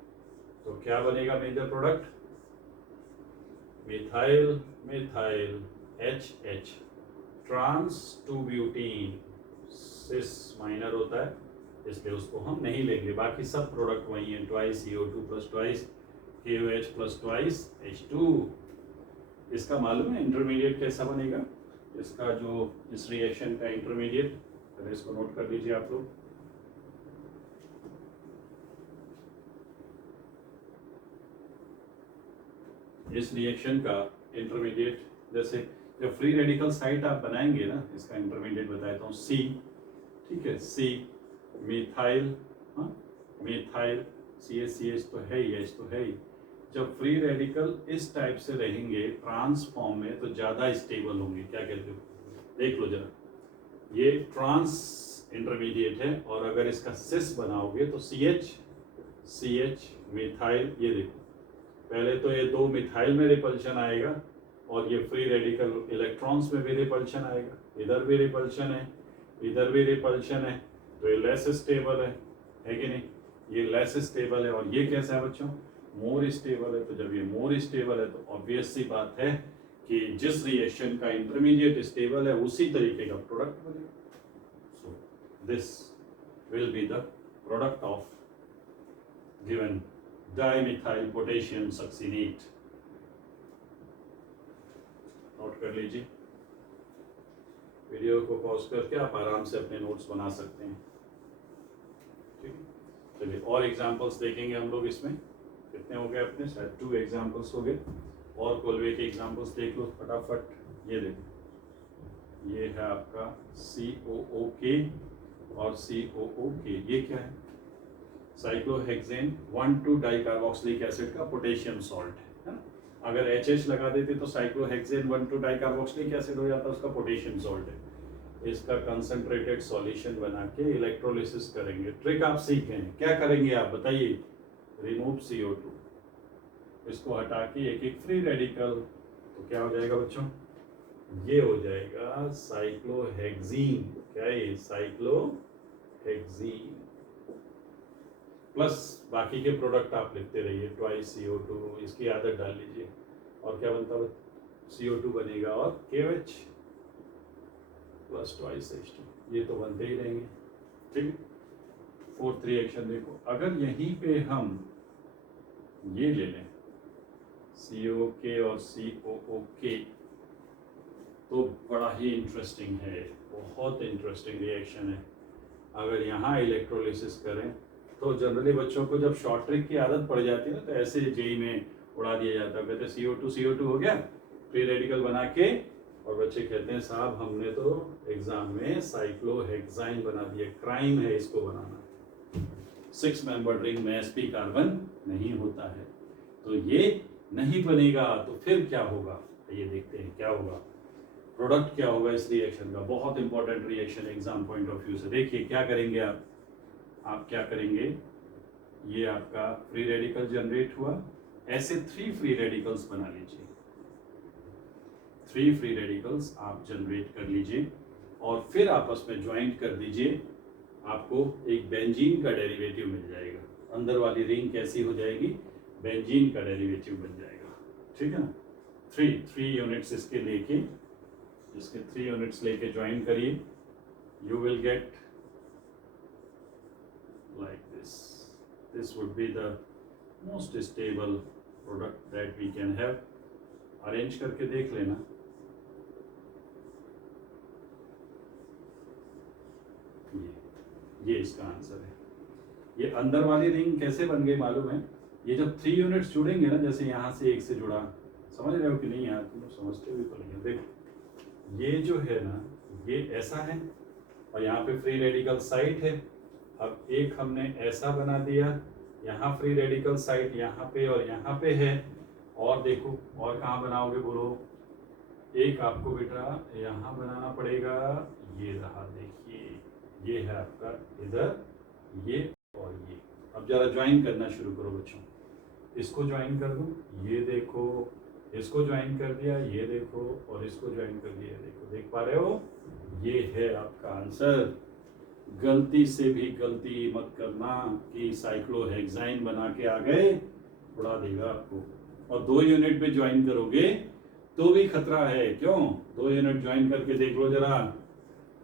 तो क्या बनेगा major product, methyl methyl HH trans 2 butene. Cis minor होता है इसलिए उसको हम नहीं लेंगे, बाकी सब प्रोडक्ट वही है, twice CO2 plus twice KOH plus twice H2। इसका मालूम है इंटरमीडिएट कैसा बनेगा, इसका जो इस रिएक्शन का इंटरमीडिएट, पहले इसको नोट कर लीजिए आप लोग। इस रिएक्शन का इंटरमीडिएट, जैसे जब फ्री रेडिकल साइट आप बनाएंगे ना, इसका इंटरमीडिएट बताता हूँ C, ठीक है, C मिथाइल, हाँ मिथाइल CH तो है ही, H तो है ही। जब फ्री रेडिकल इस टाइप से रहेंगे ट्रांस फॉर्म में तो ज़्यादा स्टेबल होंगे। क्या कहते हो, देख लो जरा, ये ट्रांस इंटरमीडिएट है, और अगर इसका सिस बनाओगे तो CH मिथाइल, ये देखो पहले तो ये 2 मिथाइल में रिपल्शन आएगा, और ये फ्री रेडिकल इलेक्ट्रॉन्स में भी रिपल्शन आएगा, इधर भी रिपल्शन है, इधर भी रिपल्शन है, तो ये लेस स्टेबल है कि नहीं, ये लेस स्टेबल है। और ये कैसा है बच्चों, मोर स्टेबल है। तो जब ये मोर स्टेबल है तो ऑब्वियस सी बात है कि जिस रिएक्शन का इंटरमीडिएट स्टेबल है उसी तरीके का प्रोडक्ट बनेगा। So this will be the product of given dimethyl potassium succinate. Note कर लीजिए, वीडियो को पॉज करके आप आराम से अपने नोट्स बना सकते हैं। ठीक है, चलिए और एग्जांपल्स देखेंगे हम लोग। इसमें कितने हो गए अपने? शायद 2 एग्जांपल्स हो गए। और कोलवे के एग्जांपल्स देख लो फटाफट। ये देखो, ये है आपका COOK और COOK। ये क्या है? साइक्लोहेक्सेन 1,2 डाइकार्बोक्सिलिक एसिड का पोटेशियम सॉल्ट है ना। अगर HH लगा देते तो साइक्लोहेक्सेन 1,2 डाइकार्बोक्सिलिक एसिड हो जाता, उसका पोटेशियम सॉल्ट है। इसका कंसंट्रेटेड सॉल्यूशन बना के इलेक्ट्रोलिसिस करेंगे। ट्रिक आप सीख गए, क्या करेंगे आप बताइए? रिमूव CO2, इसको हटा के एक एक फ्री रेडिकल, तो क्या हो जाएगा बच्चों? ये हो जाएगा साइक्लोहेक्सीन। क्या है? साइक्लोहेक्सीन। प्लस बाकी के प्रोडक्ट आप लिखते रहिए, ट्वाइस CO2, इसकी आदत डाल लीजिए। और क्या बनता है? CO2 बनेगा और KOH प्लस ट्वाइस H2, ये तो बनते ही रहेंगे। ठीक है, 4th रिएक्शन देखो, अगर यहीं पे हम ये ले लें COK और COOK, तो बड़ा ही इंटरेस्टिंग है, बहुत इंटरेस्टिंग रिएक्शन है। अगर यहाँ इलेक्ट्रोलिसिस करें तो जनरली बच्चों को जब शॉर्ट ट्रिक की आदत पड़ जाती है ना, तो ऐसे जेई में उड़ा दिया जाता है। कहते CO2 हो गया, फ्री रेडिकल बना के, और बच्चे कहते हैं साहब हमने तो एग्जाम में साइक्लोहेक्साइन बना दिया। क्राइम है इसको बनाना। 6 मेंबर्ड रिंग में sp कार्बन नहीं होता है, तो ये नहीं बनेगा। तो फिर क्या होगा ये देखते हैं क्या होगा। प्रोडक्ट क्या होगा इस रिएक्शन का? बहुत important reaction exam point of view से। देखिए क्या करेंगे आप क्या करेंगे? ये आपका फ्री रेडिकल जनरेट हुआ, ऐसे 3 फ्री रेडिकल्स बना लीजिए। 3 फ्री रेडिकल्स आप जनरेट कर लीजिए और फिर आपस में ज्वाइंट कर दीजिए। आपको एक बेंजीन का डेरिवेटिव मिल जाएगा। अंदर वाली रिंग कैसी हो जाएगी? बेंजीन का डेरिवेटिव बन जाएगा। ठीक है ना। 3 यूनिट्स इसके लेके, इसके 3 यूनिट्स लेके ज्वाइन करिए, you will gate like this would be the most stable product that we can have। Arrange करके देख लेना। ये इसका आंसर है। ये अंदर वाली रिंग कैसे बन गई मालूम है? ये जब 3 यूनिट्स जुड़ेंगे ना, जैसे यहाँ से एक से जुड़ा, समझ रहे हो कि नहीं यार? तुम समझते भी तो नहीं। देखो ये जो है ना, ये ऐसा है और यहाँ पे फ्री रेडिकल साइट है। अब एक हमने ऐसा बना दिया, यहाँ फ्री रेडिकल साइट यहाँ पे और यहाँ पे है। और देखो और कहाँ बनाओगे बोलो? एक आपको बेटा यहाँ बनाना पड़ेगा। ये रहा, देखिए ये है आपका इधर, ये और ये। अब जरा ज्वाइन करना शुरू करो बच्चों। इसको ज्वाइन कर दो, ये देखो, इसको ज्वाइन कर दिया, ये देखो, और इसको ज्वाइन कर दिया, देखो। देख पा रहे हो? ये है आपका आंसर। गलती से भी गलती मत करना कि साइक्लोहेक्साइन बना के आ गए, उड़ा देगा आपको। और 2 यूनिट पे ज्वाइन करोगे तो भी खतरा है। क्यों? 2 यूनिट ज्वाइन करके देख लो जरा,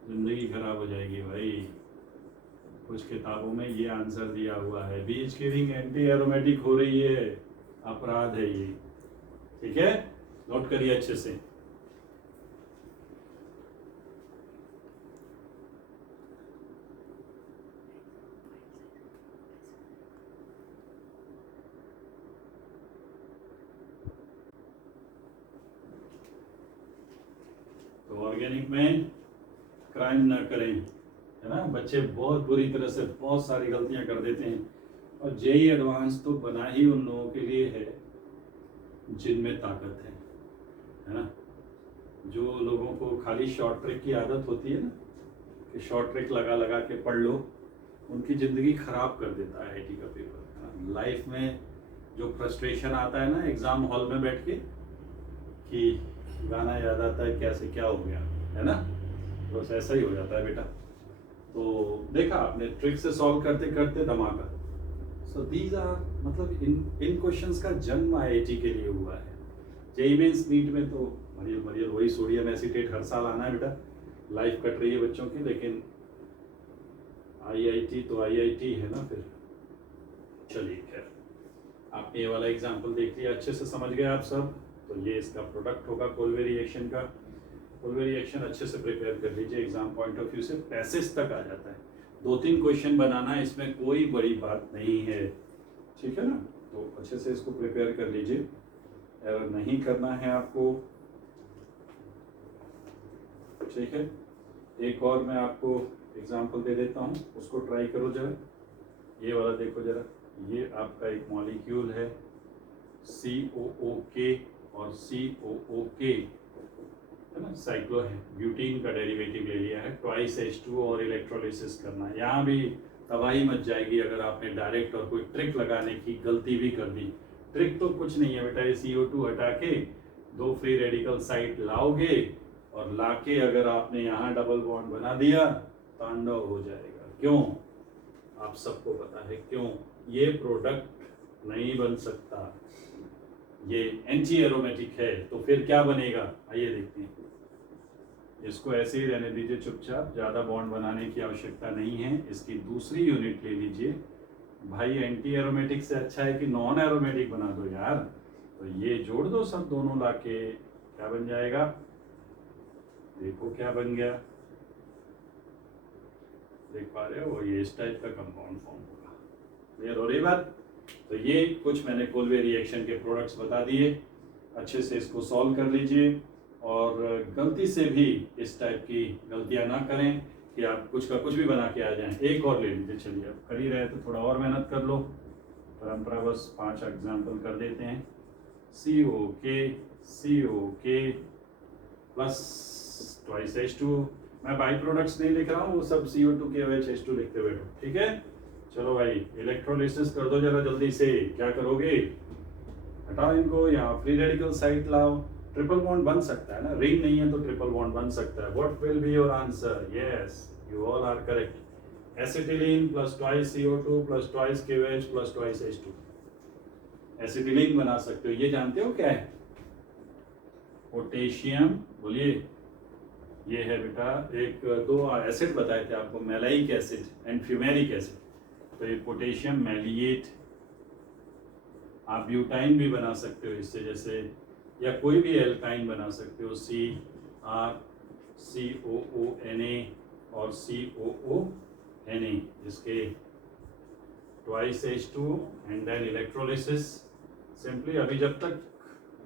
जिंदगी खराब हो जाएगी भाई। कुछ किताबों में ये आंसर दिया हुआ है, बीच की रिंग एंटी एरोमेटिक हो रही है, अपराध है ये। ठीक है, नोट करिए अच्छे से। तो ऑर्गेनिक में क्राइम ना करें, है ना। बच्चे बहुत बुरी तरह से बहुत सारी गलतियां कर देते हैं। और जेई एडवांस तो बना ही उन लोगों के लिए है जिनमें ताकत है ना। जो लोगों को खाली शॉर्ट ट्रिक की आदत होती है ना, कि शॉर्ट ट्रिक लगा लगा के पढ़ लो, उनकी ज़िंदगी ख़राब कर देता है आईटी का पेपर, है ना। लाइफ में जो फ्रस्ट्रेशन आता है ना एग्ज़ाम हॉल में बैठ के, कि गाना याद आता है कैसे क्या हो गया, है ना। बस ऐसा ही हो जाता है बेटा। तो देखा आपने, ट्रिक से सॉल्व करते करते धमाका। सो दीज आर, मतलब इन क्वेश्चंस का जन्म आईआईटी के लिए हुआ है। जेईई मेंस नीट में तो मरियल वही सोडियम एसीटेट हर साल आना है बेटा। लाइफ कट रही है बच्चों की, लेकिन आईआईटी तो आईआईटी है ना फिर। चलिए खैर, आपने ये वाला एग्जाम्पल देख लिया, अच्छे से समझ गए आप सब। तो ये इसका प्रोडक्ट होगा कोलवे रिएक्शन का। कोलवे रिएक्शन अच्छे से प्रिपेयर कर लीजिए, एग्जाम पॉइंट ऑफ व्यू से पैसेज तक आ जाता है। 2-3 क्वेश्चन बनाना है, इसमें कोई बड़ी बात नहीं है, ठीक है ना। तो अच्छे से इसको प्रिपेयर कर लीजिए, एरर नहीं करना है आपको, ठीक है। एक और मैं आपको एग्जाम्पल दे देता हूँ, उसको ट्राई करो जरा। ये वाला देखो जरा, ये आपका एक मॉलिक्यूल है COOK और COOK, है ना, साइक्लो है, ब्यूटीन का डेरिवेटिव ले लिया है, ट्वाइस H2 और इलेक्ट्रोलिसिस करना है। यहाँ भी तबाही मच जाएगी अगर आपने डायरेक्ट और कोई ट्रिक लगाने की गलती भी कर दी। ट्रिक तो कुछ नहीं है बेटा, ये CO2 हटा के 2 फ्री रेडिकल साइड लाओगे और लाके अगर आपने यहाँ डबल बॉन्ड बना दिया, तांडव हो जाएगा। क्यों? आप सबको पता है क्यों। ये प्रोडक्ट नहीं बन सकता, ये एंटी एरोमेटिक है। तो फिर क्या बनेगा, आइए देखते हैं। इसको ऐसे ही रहने दीजिए चुपचाप, ज़्यादा बॉन्ड बनाने की आवश्यकता नहीं है। इसकी दूसरी यूनिट ले लीजिए। भाई एंटी एरोमेटिक से अच्छा है कि नॉन एरोमेटिक बना दो यार। तो ये जोड़ दो सब दोनों लाके, क्या बन जाएगा, देखो क्या बन गया, देख पा रहे हो, ये इस टाइप का कंपाउंड फॉर्म होगा। क्लियर हो रही बात। तो ये कुछ मैंने कोलवे रिएक्शन के प्रोडक्ट्स बता दिए, अच्छे से इसको सॉल्व कर लीजिए और गलती से भी इस टाइप की गलतियां ना करें कि आप कुछ का कुछ भी बना के आ जाएं। एक और ले लीजिए, चलिए अब कर ही रहे तो थोड़ा और मेहनत कर लो। परंपरा बस 5 एग्जाम्पल कर देते हैं। COK plus twice H2। मैं बाई प्रोडक्ट्स नहीं लिख रहा हूँ, वो सब CO2 के OH H2 लिखते बैठो, ठीक है। चलो भाई इलेक्ट्रोलिसिस कर दो जरा जल्दी से। क्या करोगे, हटाओ इनको, यहाँ फ्री रेडिकल साइड लाओ। ट्रिपल बॉन्ड बन सकता है ना, रिंग नहीं है तो ट्रिपल बॉन्ड बन सकता है। What will be your answer, yes you all are correct. Acetylene plus twice CO2 plus twice KOH plus twice H2, acetylene बना सकते हो। ये जानते हो क्या है, पोटेशियम, बोलिए। ये है बेटा, एक 2 एसिड बताए थे आपको, मैलाइक एसिड एंड फ्यूमेरिक एसिड। तो ये पोटेशियम मैलिएट, आप ब्यूटाइन भी बना सकते हो इससे, जैसे, या कोई भी एल्काइन बना सकते हो, CrCOONA और COONA, जिसके twice H2 and then electrolysis. Simply अभी जब तक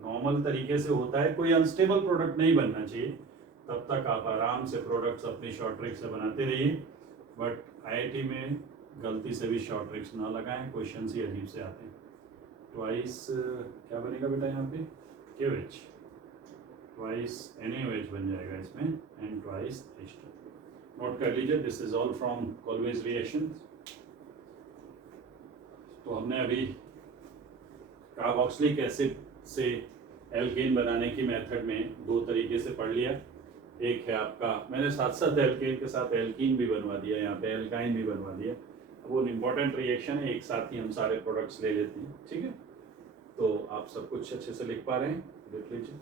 नॉर्मल तरीके से होता है, कोई अनस्टेबल प्रोडक्ट नहीं बनना चाहिए, तब तक आप आराम से प्रोडक्ट्स अपनी शॉर्ट ट्रिक से बनाते रहिए। बट IIT में गलती से भी शॉर्ट ट्रिक्स ना लगाएं, क्वेश्चन ही अजीब से आते हैं। ट्वाइस क्या बनेगा बेटा यहाँ पे, KOH, ट्वाइस NaOH बन जाएगा इसमें, एंड ट्वाइस H2। नोट कर लीजिए, this is all from Kolbe's reaction. तो हमने अभी कार्बोक्सिलिक एसिड से एल्केन बनाने की मेथड में 2 तरीके से पढ़ लिया। एक है आपका, मैंने साथ साथ एल्केन के साथ एल्कीन भी बनवा दिया, यहाँ पे एल्काइन भी बनवा दिया। वो इम्पोर्टेंट रिएक्शन है, एक साथ ही हम सारे प्रोडक्ट्स ले लेते हैं, ठीक है। तो आप सब कुछ अच्छे से लिख पा रहे हैं, देख लीजिए।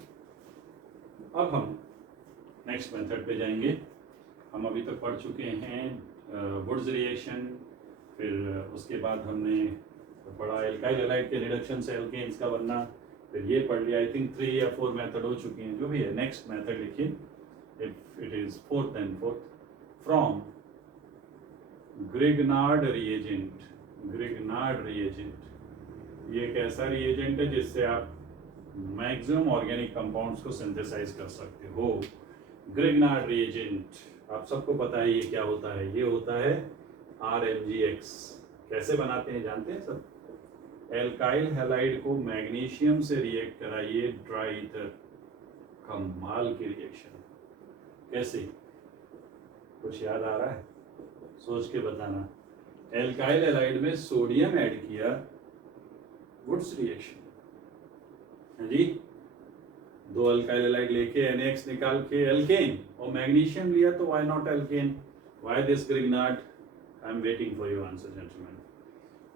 अब हम नेक्स्ट मेथड पे जाएंगे। हम अभी तक पढ़ चुके हैं वुड्स रिएक्शन, फिर उसके बाद हमने पढ़ा एल्काइल हैलाइड के रिडक्शन से एल्केन्स का बनना, फिर ये पढ़ लिया। आई थिंक 3 या 4 मेथड हो चुकी हैं, जो भी है। नेक्स्ट मेथड लिखिए, if it is fourth and fourth, from Grignard reagent। Grignard reagent ये एक ऐसा रिएजेंट है जिससे आप मैक्सिमम ऑर्गेनिक कंपाउंड्स को सिंथेसाइज कर सकते हो। ग्रिग्नार्ड रिएजेंट आप सबको पता है ये क्या होता है, ये होता है RMgX। कैसे बनाते हैं जानते हैं सब, एल्काइल हैलाइड को मैग्नीशियम से रिएक्ट कराइए ड्राई ईथर, कमाल की रिएक्शन। कैसे, कुछ याद आ रहा है, सोच के बताना। एल्काइल हैलाइड में सोडियम ऐड किया, वुड्स रिएक्शन है जी। 2 एल्काइल हैलाइड लेके NaX निकाल के एल्केन, और मैग्नीशियम लिया तो why not alkane, why this Grignard. I am waiting for your answer gentleman.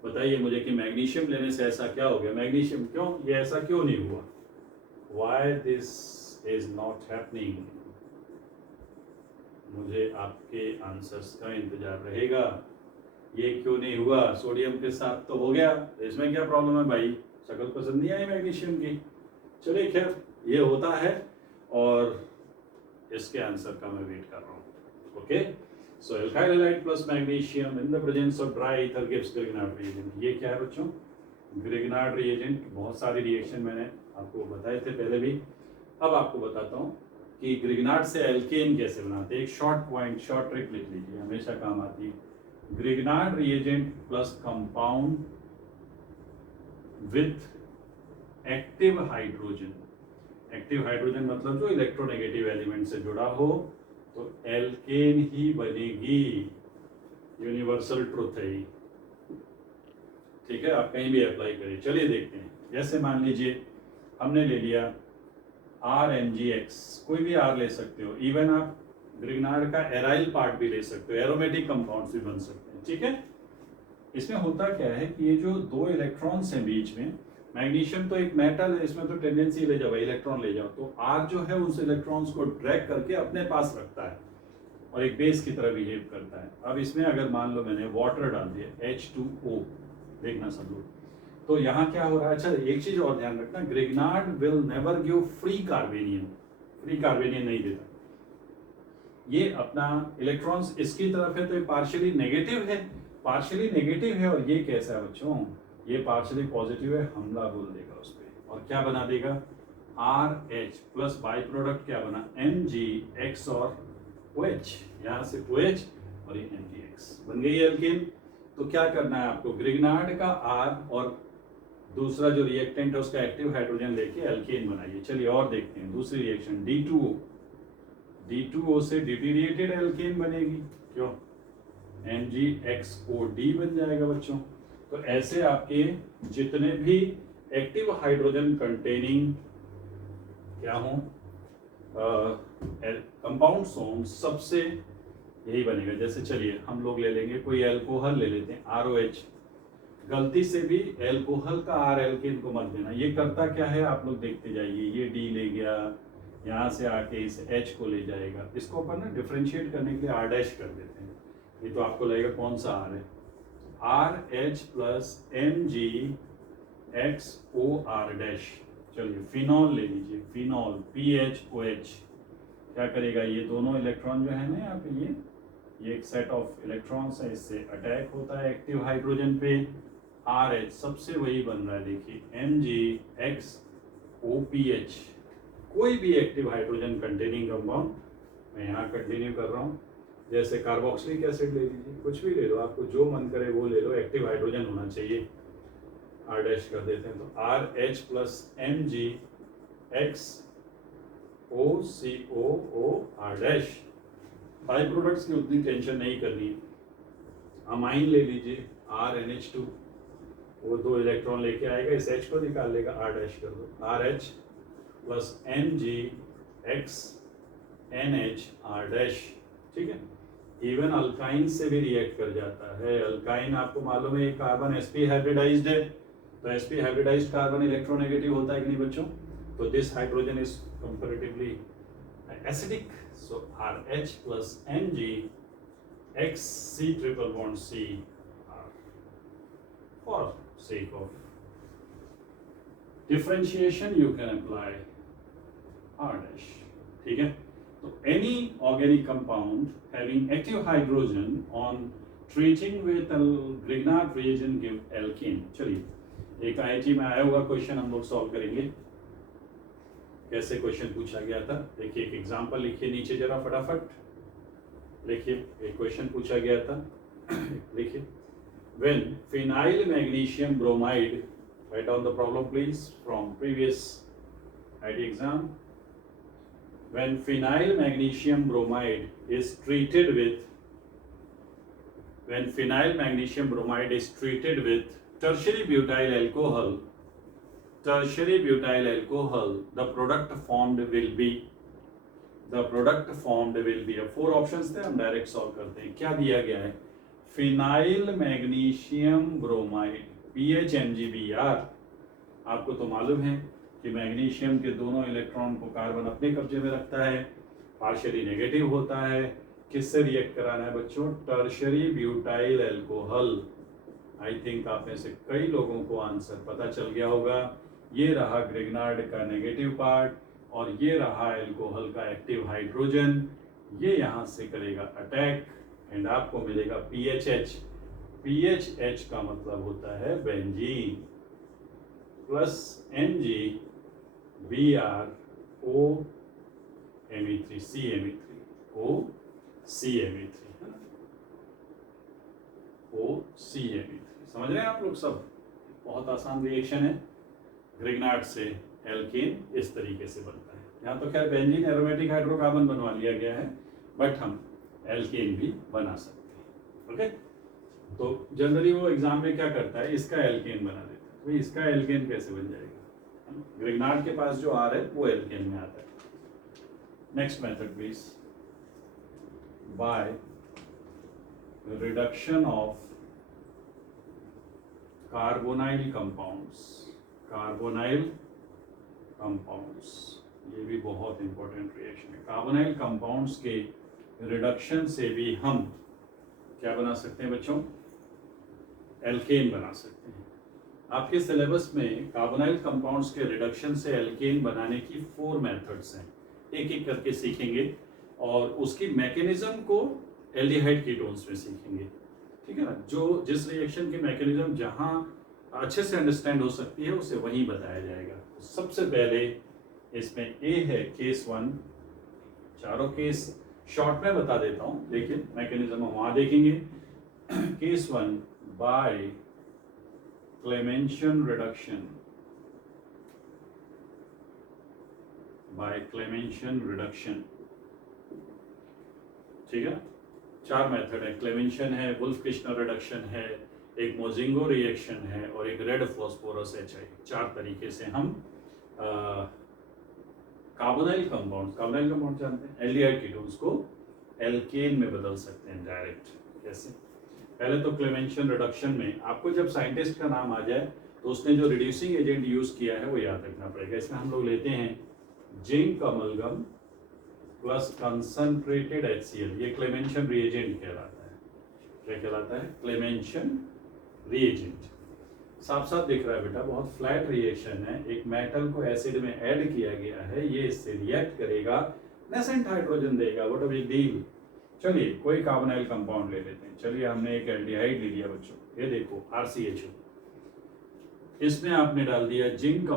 बताइए मुझे कि मैग्नीशियम लेने से ऐसा क्या हो गया, मैग्नीशियम क्यों, ये ऐसा क्यों नहीं हुआ, why this is not happening. मुझे आपके आंसर्स का इंतजार रहेगा। ये क्यों नहीं हुआ, सोडियम के साथ तो हो गया, तो इसमें क्या प्रॉब्लम है भाई, शक्ल पसंद नहीं आई मैग्नीशियम की। चलिए खैर ये होता है, और इसके आंसर का मैं वेट कर रहा हूँ। Okay, so alkyl halide plus magnesium in the presence of dry ether gives Grignard reagent. ये क्या है बच्चों, ग्रिग्नार्ड रिएजेंट। बहुत सारे रिएक्शन मैंने आपको बताए थे पहले भी, अब आपको बताता हूँ कि ग्रिग्नार्ड से एल्केन कैसे बनाते हैं। एक शॉर्ट पॉइंट, शॉर्ट ट्रिक लिख लीजिए, हमेशा काम आती है। Grignard reagent plus compound with active hydrogen. Active hydrogen मतलब जो इलेक्ट्रोनेगेटिव एलिमेंट से जुड़ा हो, तो एल्केन ही बनेगी। यूनिवर्सल ट्रुथ है ये, ठीक है, आप कहीं भी अप्लाई करिए। चलिए देखते हैं, जैसे मान लीजिए हमने ले लिया RMgX, कोई भी R ले सकते हो, इवन आप ग्रिग्नार्ड का एराइल पार्ट भी ले सकते हो, एरोमेटिक कंपाउंड्स भी बन सकते हैं, ठीक है। इसमें होता क्या है कि ये जो दो इलेक्ट्रॉन्स हैं बीच में, मैग्नीशियम तो एक मेटल है, इसमें तो टेंडेंसी ले जाओ, इलेक्ट्रॉन ले जाओ, तो R जो है उस इलेक्ट्रॉन्स को ड्रैग करके अपने पास रखता है और एक बेस की तरह बिहेव करता है। अब इसमें अगर मान लो मैंने वाटर डाल दिया H2O, देखना सब लोग, तो यहाँ क्या हो रहा है। अच्छा एक चीज और ध्यान रखना, Grignard will never give free carbenium, free carbenium नहीं देता। ये अपना इलेक्ट्रॉन्स इसकी तरफ है तो ये पार्शियली नेगेटिव है, पार्शियली नेगेटिव है, और ये कैसा है बच्चों, ये पार्शियली पॉजिटिव है, हमला बोल देगा उस पर और क्या बना देगा, RH प्लस बाई प्रोडक्ट क्या बना, MgX और OH, यहाँ से OH और ये MgX बन गई एल्केन। तो क्या करना है आपको, ग्रिग्नार्ड का R और दूसरा जो रिएक्टेंट है उसका एक्टिव हाइड्रोजन लेके एल्केन बनाइए। चलिए और देखते हैं दूसरी रिएक्शन, D2O, D2O से डिटीरिएटेड एल्केन बनेगी, क्यों, MgXOD बन जाएगा बच्चों। तो ऐसे आपके जितने भी एक्टिव हाइड्रोजन कंटेनिंग क्या हो कंपाउंड्स हों, सबसे यही बनेगा। जैसे चलिए हम लोग ले लेंगे कोई एल्कोहल ले लेते हैं, ROH, गलती से भी एल्कोहल का R एल्केन को मत देना। ये करता क्या है आप लोग देखते जाइए, ये D ले गया, यहाँ से आके इस H को ले जाएगा, इसको अपन ना डिफरेंशिएट करने के लिए R डैश कर देते हैं। ये तो आपको लगेगा कौन सा R है, RH प्लस MgXOR डैश। चलिए फिनॉल ले लीजिए, फिनॉल PHOH, क्या करेगा, ये दोनों इलेक्ट्रॉन जो है ना यहाँ पे, ये एक सेट ऑफ इलेक्ट्रॉन्स है, इससे अटैक होता है एक्टिव हाइड्रोजन पे, RH सबसे वही बन रहा है, देखिए MgXOPH। कोई भी एक्टिव हाइड्रोजन कंटेनिंग कंपाउंड, मैं यहाँ कंटिन्यू कर रहा हूँ, जैसे कार्बोक्सिलिक एसिड ले लीजिए, कुछ भी ले लो, आपको जो मन करे वो ले लो, एक्टिव हाइड्रोजन होना चाहिए, R डैश कर देते हैं, तो RH plus MgXOCOO R dash. By products की उतनी टेंशन नहीं करनी है। अमाइन ले लीजिए, RNH2, वो दो इलेक्ट्रॉन लेके आएगा, इस H को निकाल लेगा, R डैश कर दो, RH plus MgXNH R dash, ठीक है। इवन अल्काइन से भी रिएक्ट कर जाता है। अल्काइन आपको मालूम है कार्बन sp हाइब्रिडाइज्ड है, तो sp हाइब्रिडाइज्ड कार्बन इलेक्ट्रोनेगेटिव होता है कि नहीं बच्चों, तो this hydrogen is comparatively acidic, so RH plus MgXC triple bond C R, for sake of differentiation you can apply R dash, ठीक है। तो any organic compound having active hydrogen on treating with Grignard reagent give alkene। चलिए एक IIT में आया हुआ question हम लोग सॉल्व करेंगे, कैसे क्वेश्चन पूछा गया था। देखिए एक एग्जांपल लिखिए नीचे जरा फटाफट, लिखिए एक क्वेश्चन पूछा गया था, लिखिए when phenyl magnesium bromide, write down the problem please from previous IT exam. When phenyl magnesium bromide is treated with, when phenyl magnesium bromide is treated with tertiary butyl alcohol, tertiary butyl alcohol, the product formed will be, the product formed will be, अब 4 options थे, हम direct solve करते हैं। क्या दिया गया है, phenyl magnesium bromide PHMgBr। आपको तो मालूम है कि मैग्नीशियम के दोनों इलेक्ट्रॉन को कार्बन अपने कब्जे में रखता है, पार्शियली नेगेटिव होता है, किससे रिएक्ट कराना है बच्चों? Tertiary butyl alcohol. I think आप में से कई लोगों को आंसर पता चल गया होगा। ये रहा ग्रिग्नार्ड का नेगेटिव पार्ट और ये रहा अल्कोहल का एक्टिव हाइड्रोजन। ये यहाँ से करेगा अटैक एंड आपको मिलेगा PHH। PHH का मतलब होता है benzene plus Mg BrO Me3 CMe3 OCMe3 है ना, OCMe3। समझ रहे हैं आप लोग सब? बहुत आसान रिएक्शन है। ग्रिग्नार्ड से एल्केन इस तरीके से बनता है। यहाँ तो खैर बेंजीन एरोमेटिक हाइड्रोकार्बन बनवा लिया गया है, बट हम एल्केन भी बना सकते हैं। ओके, तो जनरली वो एग्जाम में क्या करता है, इसका एल्केन बना देता है। तो इसका एल्केन कैसे बन जाएगा? ग्रिग्नार्ड के पास जो आर है वो एल्केन में आता है। Next method please. By reduction of carbonyl compounds. Carbonyl compounds, ये भी बहुत इंपॉर्टेंट रिएक्शन है। कार्बोनाइल कंपाउंड्स के रिडक्शन से भी हम क्या बना सकते हैं बच्चों? एल्केन बना सकते हैं। आपके सिलेबस में कार्बोनाइल कंपाउंड्स के रिडक्शन से एल्केन बनाने की 4 मेथड्स हैं। एक एक करके सीखेंगे और उसकी मैकेनिज्म को एल्डिहाइड कीटोन्स में सीखेंगे। ठीक है ना? जो जिस रिएक्शन की मैकेनिज्म जहां अच्छे से अंडरस्टैंड हो सकती है उसे वहीं बताया जाएगा। सबसे पहले इसमें ए है केस 1। चारों केस शॉर्ट में बता देता हूं, लेकिन मैकेनिज्म हम वहां देखेंगे। Case 1 by Clemmensen reduction. By Clemmensen reduction, ठीक है। 4 मेथड है। क्लेमेंशन है, वुल्फ किश्नर रिडक्शन है, एक मोजिंगो रिएक्शन है और एक रेड फॉस्फोरस HI। 4 तरीके से हम कार्बोनाइल कंपाउंड जानते हैं, एल्डिहाइड कीटोन्स को एल्केन में बदल सकते हैं डायरेक्ट। कैसे? पहले तो क्लेमेंशन रिडक्शन में आपको जब साइंटिस्ट का नाम आ जाए तो उसने जो रिड्यूसिंग एजेंट यूज किया है वो याद रखना पड़ेगा। इसमें हम लोग लेते हैं zinc amalgam plus concentrated HCl। ये क्लेमेंशन रिएजेंट कहलाता है। क्या कहलाता है? Clemmensen reagent. साफ साफ दिख रहा है बेटा, बहुत फ्लैट रिएक्शन है। एक मेटल को एसिड में ऐड किया गया है, ये इससे रिएक्ट करेगा, नेसेंट हाइड्रोजन देगा। What a big deal. चलिए कोई कार्बोनाइल कंपाउंड ले लेते हैं। चलिए हमने एक एल्डिहाइड ले लिया बच्चों, ये देखो RCHO। इसमें आपने डाल दिया zinc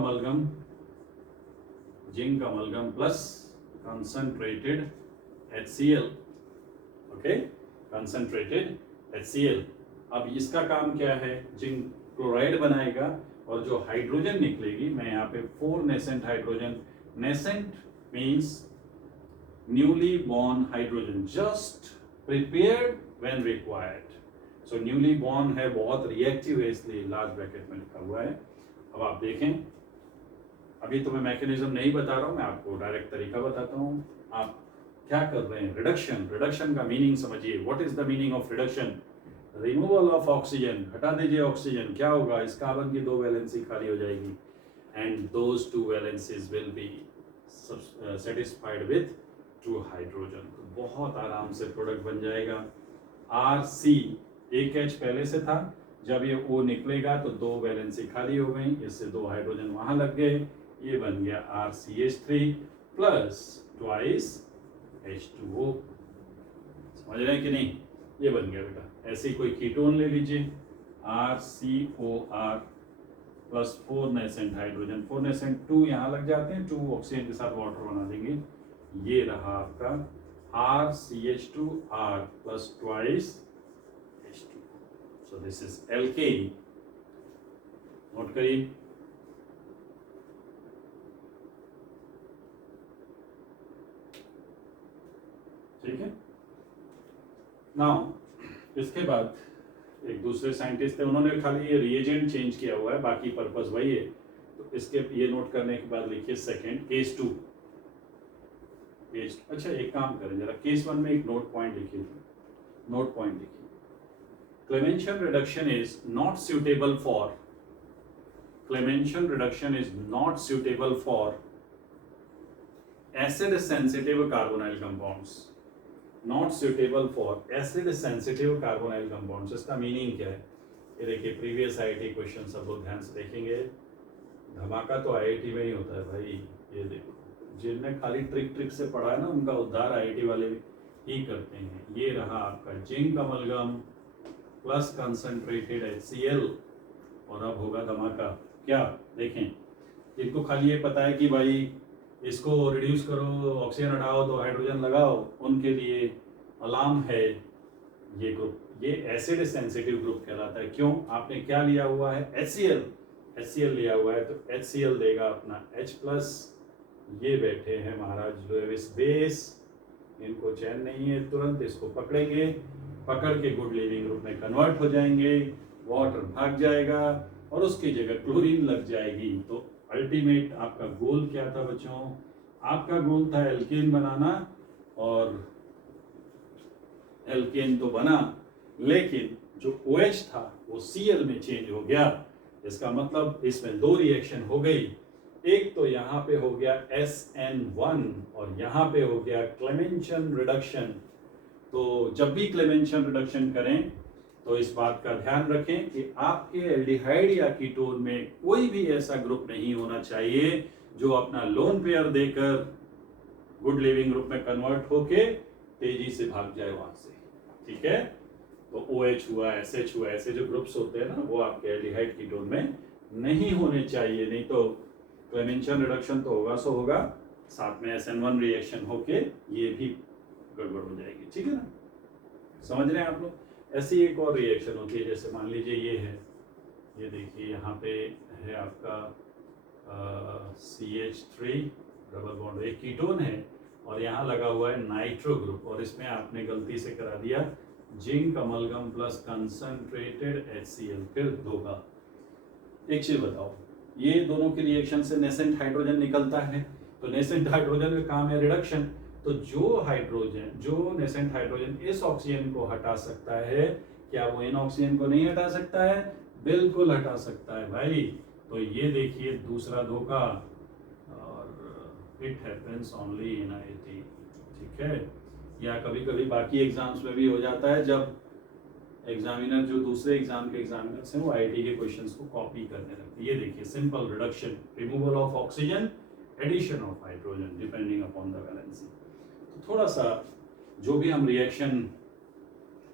amalgam plus concentrated HCl। Okay, concentrated HCl। अब इसका काम क्या है? जिंक क्लोराइड बनाएगा और जो हाइड्रोजन निकलेगी, मैं यहाँ पे 4 nascent hydrogen. Nascent means newly born hydrogen, just prepared when required. So newly born है, बहुत रिएक्टिव है, इसलिए लार्ज ब्रैकेट में लिखा हुआ है। अब आप देखें, अभी तो मैं मैकेनिज्म नहीं बता रहा हूँ, मैं आपको डायरेक्ट तरीका बताता हूँ। आप क्या कर रहे हैं? रिडक्शन का मीनिंग समझिए। What is the meaning of reduction? Removal of oxygen. हटा दीजिए ऑक्सीजन, क्या होगा? इस कार्बन की 2 वैलेंसी खाली हो जाएगी and those 2 valencies will be satisfied with 2 hydrogen. तो बहुत आराम से प्रोडक्ट बन जाएगा। RC, एक H पहले से था, जब ये O निकलेगा तो 2 वैलेंसी खाली हो गई, इससे 2 हाइड्रोजन वहां लग गए, ये बन गया RCH3 प्लस ट्वाइस H2O। समझ रहे हैं कि नहीं? ये बन गया बेटा। ऐसे कोई कीटोन ले लीजिए, RCOR plus 4 nascent hydrogen, 4 nascent 2 यहाँ लग जाते हैं, 2 ऑक्सीजन के साथ वाटर बना देंगे। ये रहा आपका RCH2R plus twice H2। So this is alkane. Note करिए। ठीक है। नाउ इसके बाद एक दूसरे साइंटिस्ट थे, उन्होंने खाली ये रिएजेंट चेंज किया हुआ है, बाकी पर्पस वही है। तो इसके ये नोट करने के बाद लिखिए सेकंड केस 2। अच्छा एक काम करें जरा, केस 1 में एक नोट पॉइंट लिखिए। नोट पॉइंट लिखिए, Clemmensen reduction is not suitable for acid sensitive carbonyl compounds. Not suitable for acid sensitive carbonyl compounds. इसका मीनिंग क्या है? ये देखिए प्रीवियस आईआईटी क्वेश्चन सब लोग ध्यान से देखेंगे। धमाका तो आईआईटी में ही होता है भाई। ये देखो, जिनने खाली ट्रिक से पढ़ा है ना, उनका उद्धार आईआईटी वाले ही करते हैं। ये रहा आपका zinc amalgam plus concentrated HCl, और अब होगा धमाका। क्या देखें, इनको खाली ये पता है कि भाई इसको रिड्यूस करो, ऑक्सीजन हटाओ तो हाइड्रोजन लगाओ, उनके लिए अलार्म है ये ग्रुप। ये एसिड सेंसिटिव ग्रुप कहलाता है। क्यों? आपने क्या लिया हुआ है? HCl लिया हुआ है, तो HCl देगा अपना H+। ये बैठे हैं महाराज लुईविस बेस, इनको चैन नहीं है, तुरंत इसको पकड़ेंगे, पकड़ के गुड लिविंग ग्रुप में कन्वर्ट हो जाएंगे, वाटर भाग जाएगा और उसकी जगह क्लोरीन लग जाएगी। तो अल्टीमेट आपका गोल क्या था बच्चों? आपका गोल था एल्केन बनाना, और एल्केन तो बना, लेकिन जो OH था वो Cl में चेंज हो गया। इसका मतलब इसमें दो रिएक्शन हो गई। एक तो यहाँ पे हो गया SN1 और यहाँ पे हो गया क्लेमेंशन रिडक्शन। तो जब भी क्लेमेंशन रिडक्शन करें तो इस बात का ध्यान रखें कि आपके एल्डिहाइड या कीटोन में कोई भी ऐसा ग्रुप नहीं होना चाहिए जो अपना लोन पेयर देकर गुड लिविंग ग्रुप में कन्वर्ट होके तेजी से भाग जाए वहां से। ठीक है? तो OH हुआ, SH हुआ, ऐसे जो ग्रुप्स होते हैं ना, वो आपके एल्डिहाइड कीटोन में नहीं होने चाहिए। नहीं तो क्लेमेंशन रिडक्शन तो होगा सो होगा, साथ में SN1 रिएक्शन होके ये भी गड़बड़ हो जाएगी। ठीक है ना? समझ रहे हैं आप लोग? ऐसी एक और रिएक्शन होती है, जैसे मान लीजिए ये है, ये देखिए यहाँ पे है आपका CH3 डबल बॉन्ड, एक कीटोन है और यहाँ लगा हुआ है नाइट्रो ग्रुप, और इसमें आपने गलती से करा दिया zinc amalgam plus concentrated HCl। फिर धोखा। एक चीज बताओ, ये दोनों की रिएक्शन से नेसेंट हाइड्रोजन निकलता है, तो नेसेंट हाइड्रोजन का काम है रिडक्शन। तो जो नेसेंट हाइड्रोजन इस ऑक्सीजन को हटा सकता है, क्या वो इन ऑक्सीजन को नहीं हटा सकता है? बिल्कुल हटा सकता है भाई। तो ये देखिए दूसरा धोखा, और it happens only in IIT। ठीक है? या कभी कभी बाकी एग्जाम्स में भी हो जाता है, जब एग्जामिनर जो दूसरे एग्जाम के एग्जामिनर्स हैं वो IIT के क्वेश्चंस को कॉपी करने लगते हैं। ये देखिए simple reduction, removal of oxygen, addition of hydrogen depending upon the valency. तो थोड़ा सा जो भी हम रिएक्शन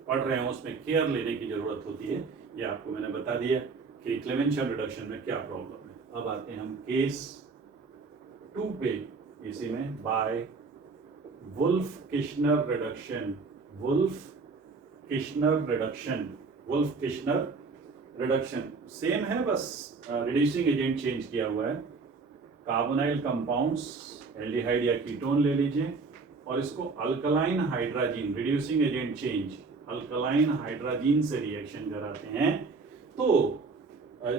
पढ़ रहे हैं उसमें केयर लेने की जरूरत होती है। ये आपको मैंने बता दिया कि क्लेमेंशन रिडक्शन में क्या प्रॉब्लम है। अब आते हैं हम केस 2 पे, इसी में by Wolff Kishner reduction. Wolff Kishner reduction same है, बस रिड्यूसिंग एजेंट चेंज किया हुआ है। कार्बोनाइल कंपाउंड्स, एल्डिहाइड या कीटोन ले लीजिए, और इसको alkaline hydrazine, reducing agent change, alkaline hydrazine से रिएक्शन कराते हैं। तो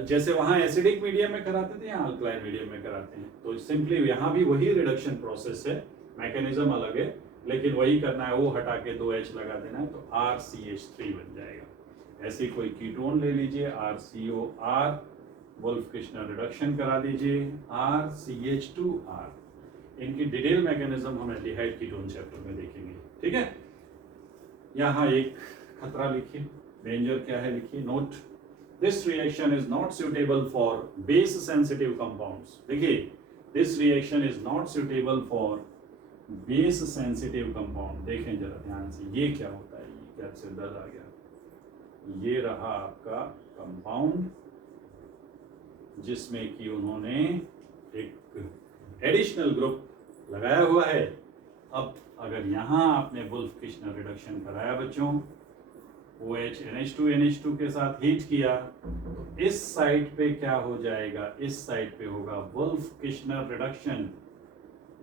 जैसे वहां एसिडिक मीडियम में कराते थे, यहाँ अल्कलाइन मीडियम में कराते हैं। तो सिंपली यहाँ भी वही रिडक्शन प्रोसेस है, मैकेनिज्म अलग है, लेकिन वही करना है, वो हटा के 2H लगा देना है, तो RCH3 बन जाएगा। ऐसे कोई कीटोन ले लीजिए, RCOR, वुल्फ-किश्नर रिडक्शन करा दीजिए, RCH2R। इनकी डिटेल मैकेनिज्म हम एल्डिहाइड कीटोन चैप्टर में देखेंगे। ठीक है? यहाँ एक खतरा लिखिए, डेंजर क्या है लिखिए, note this reaction is not suitable for base sensitive compounds. देखिए, this reaction is not suitable for base sensitive compound. देखें जरा ध्यान से, ये क्या होता है? ये क्या से दर्द आ गया? ये रहा आपका कंपाउंड जिसमें कि उन्होंने एक एडिशनल ग्रुप लगाया हुआ है। अब अगर यहाँ आपने वुल्फ-किश्नर रिडक्शन कराया बच्चों, OH NH2 के साथ हीट किया, तो इस साइड पे क्या हो जाएगा? इस साइड पे होगा वुल्फ-किश्नर रिडक्शन,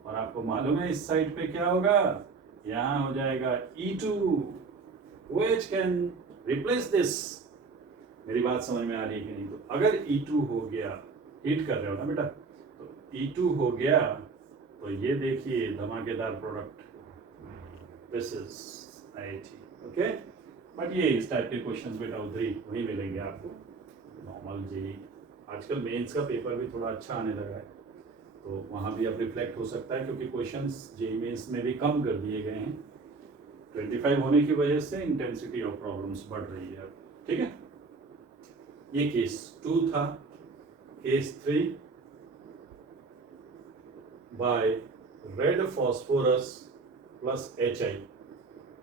और आपको मालूम है इस साइड पे क्या होगा? यहाँ हो जाएगा E2। OH can replace this. मेरी बात समझ में आ रही है कि नहीं? तो अगर E2 हो गया, हीट कर रहे हो ना बेटा, तो E2 हो गया, तो ये देखिए धमाकेदार product, this is IIT। Okay? But ये इस टाइप के क्वेश्चंस बेटा उधर ही वही मिलेंगे आपको, नॉर्मल जेई। आजकल मेंस का पेपर भी थोड़ा अच्छा आने लगा है, तो वहाँ भी अब रिफ्लेक्ट हो सकता है, क्योंकि क्वेश्चंस जेई मेंस में भी कम कर दिए गए हैं। 25 होने की वजह से इंटेंसिटी ऑफ प्रॉब्लम्स बढ़ रही है। ठीक है, ये केस 2 था। Case 3, by red phosphorus plus HI,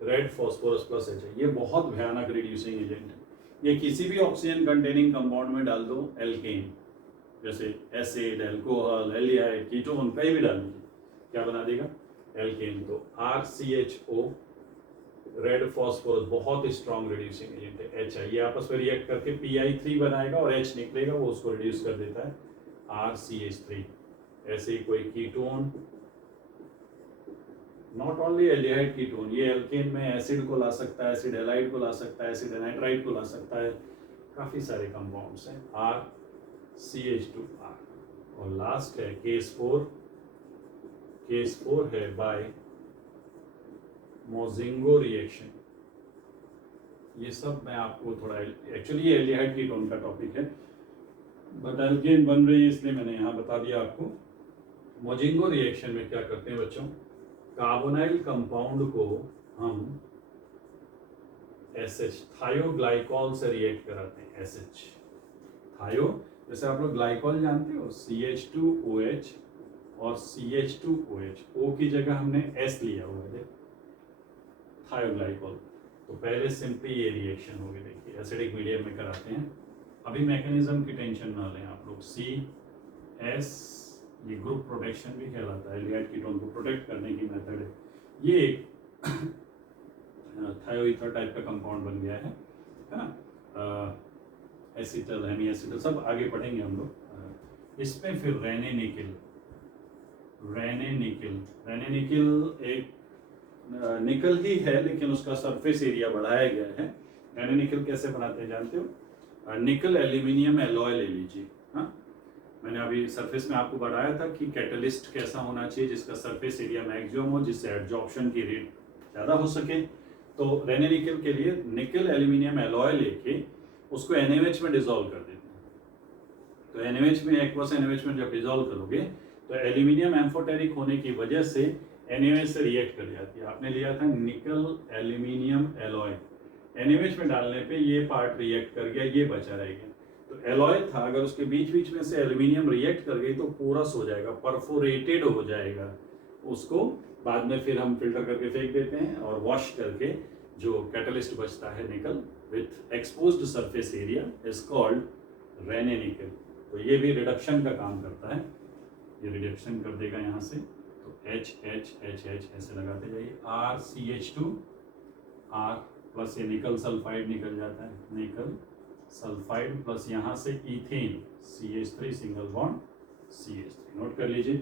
red phosphorus plus HI, ये बहुत भयानक रिड्यूसिंग एजेंट है। ये किसी भी ऑक्सीजन कंटेनिंग कंपाउंड में डाल दो, एल्केन जैसे एसिड, अल्कोहल, एल्डिहाइड, कीटोन, कहीं भी डाल दीजिए, क्या बना देगा? एल्केन। तो RCHO, रेड फॉस्फोरस, बहुत स्ट्रॉन्ग रिड्यूसिंग एजेंट है। HI ये आपस में रिएक्ट करके PI3 बनाएगा और H निकलेगा, वो उसको रिड्यूस कर देता है, RCH3। ऐसे ही कोई ketone, not only aldehyde ketone, ये एल्केन में एसिड को ला सकता है, एसिड हैलाइड को ला सकता है, एसिड एनाइट्राइड को ला सकता है, काफी सारे कंपाउंड्स हैं, RCH2R। और लास्ट है केस 4। केस 4 है बाय मोजिंगो रिएक्शन। ये सब मैं आपको थोड़ा, एक्चुअली ये एल्डिहाइड कीटोन का टॉपिक है, बट एल्केन बन रही है इसलिए मैंने यहाँ बता दिया आपको। मोजिंगो रिएक्शन में क्या करते हैं बच्चों, कार्बोनाइल कंपाउंड को हम SH, थायोग्लाइकॉल से रिएक्ट कराते हैं। SH, थायो, जैसे आप लोग ग्लाइकॉल जानते हो, CH2OH और CH2OH, O की जगह हमने S लिया हुआ है, थायोग्लाइकॉल। तो पहले सिंपली ये रिएक्शन होगी, देखिए एसिडिक मीडियम में कराते हैं। अभी मैकेनिज्म की टेंशन ना लें आप लोग। CS, ये ग्रुप प्रोटेक्शन भी कहलाता है, एल्डिहाइड कीटोन को प्रोटेक्ट करने की मेथड है। ये एक थायोईथर टाइप का कंपाउंड बन गया है ना। एसिटल, हेमी एसिटल, सब आगे पढ़ेंगे हम लोग। इसमें फिर रेने निकिल एक निकल ही है, लेकिन उसका सरफेस एरिया बढ़ाया गया है। रेने निकल कैसे बनाते हैं जानते हो? निकल एल्यूमिनियम एलॉय ले लीजिए। हाँ, मैंने अभी सरफेस में आपको बताया था कि कैटलिस्ट कैसा होना चाहिए जिसका सरफेस एरिया मैक्सिमम हो, जिससे एब्जॉर्प्शन की रेट ज़्यादा हो सके। तो रेने निकल के लिए निकल एल्यूमिनियम एलॉय लेके उसको NaOH में डिजोल्व कर देते हैं। तो NaOH में, एक्वस NaOH में जब डिजोल्व करोगे तो एल्यूमिनियम एम्फोटेरिक होने की वजह से NaOH से रिएक्ट कर जाती है। आपने लिया था निकल एल्यूमिनियम एलॉय, NaOH में डालने पे ये पार्ट रिएक्ट कर गया, ये बचा रह गया। तो एलॉय था, अगर उसके बीच बीच में से एल्यूमिनियम रिएक्ट कर गई तो पोरस हो जाएगा, परफोरेटेड हो जाएगा। उसको बाद में फिर हम फिल्टर करके फेंक देते हैं और वॉश करके जो कैटलिस्ट बचता है nickel with exposed surface area is called Raney nickel. तो ये भी रिडक्शन का काम करता है, ये रिडक्शन कर देगा यहाँ से। तो H ऐसे लगाते जाइए, RCH2R प्लस ये निकल सल्फाइड निकल जाता है, निकल सल्फाइड प्लस यहाँ से ethane CH3 single bond CH3, note कर लीजिए।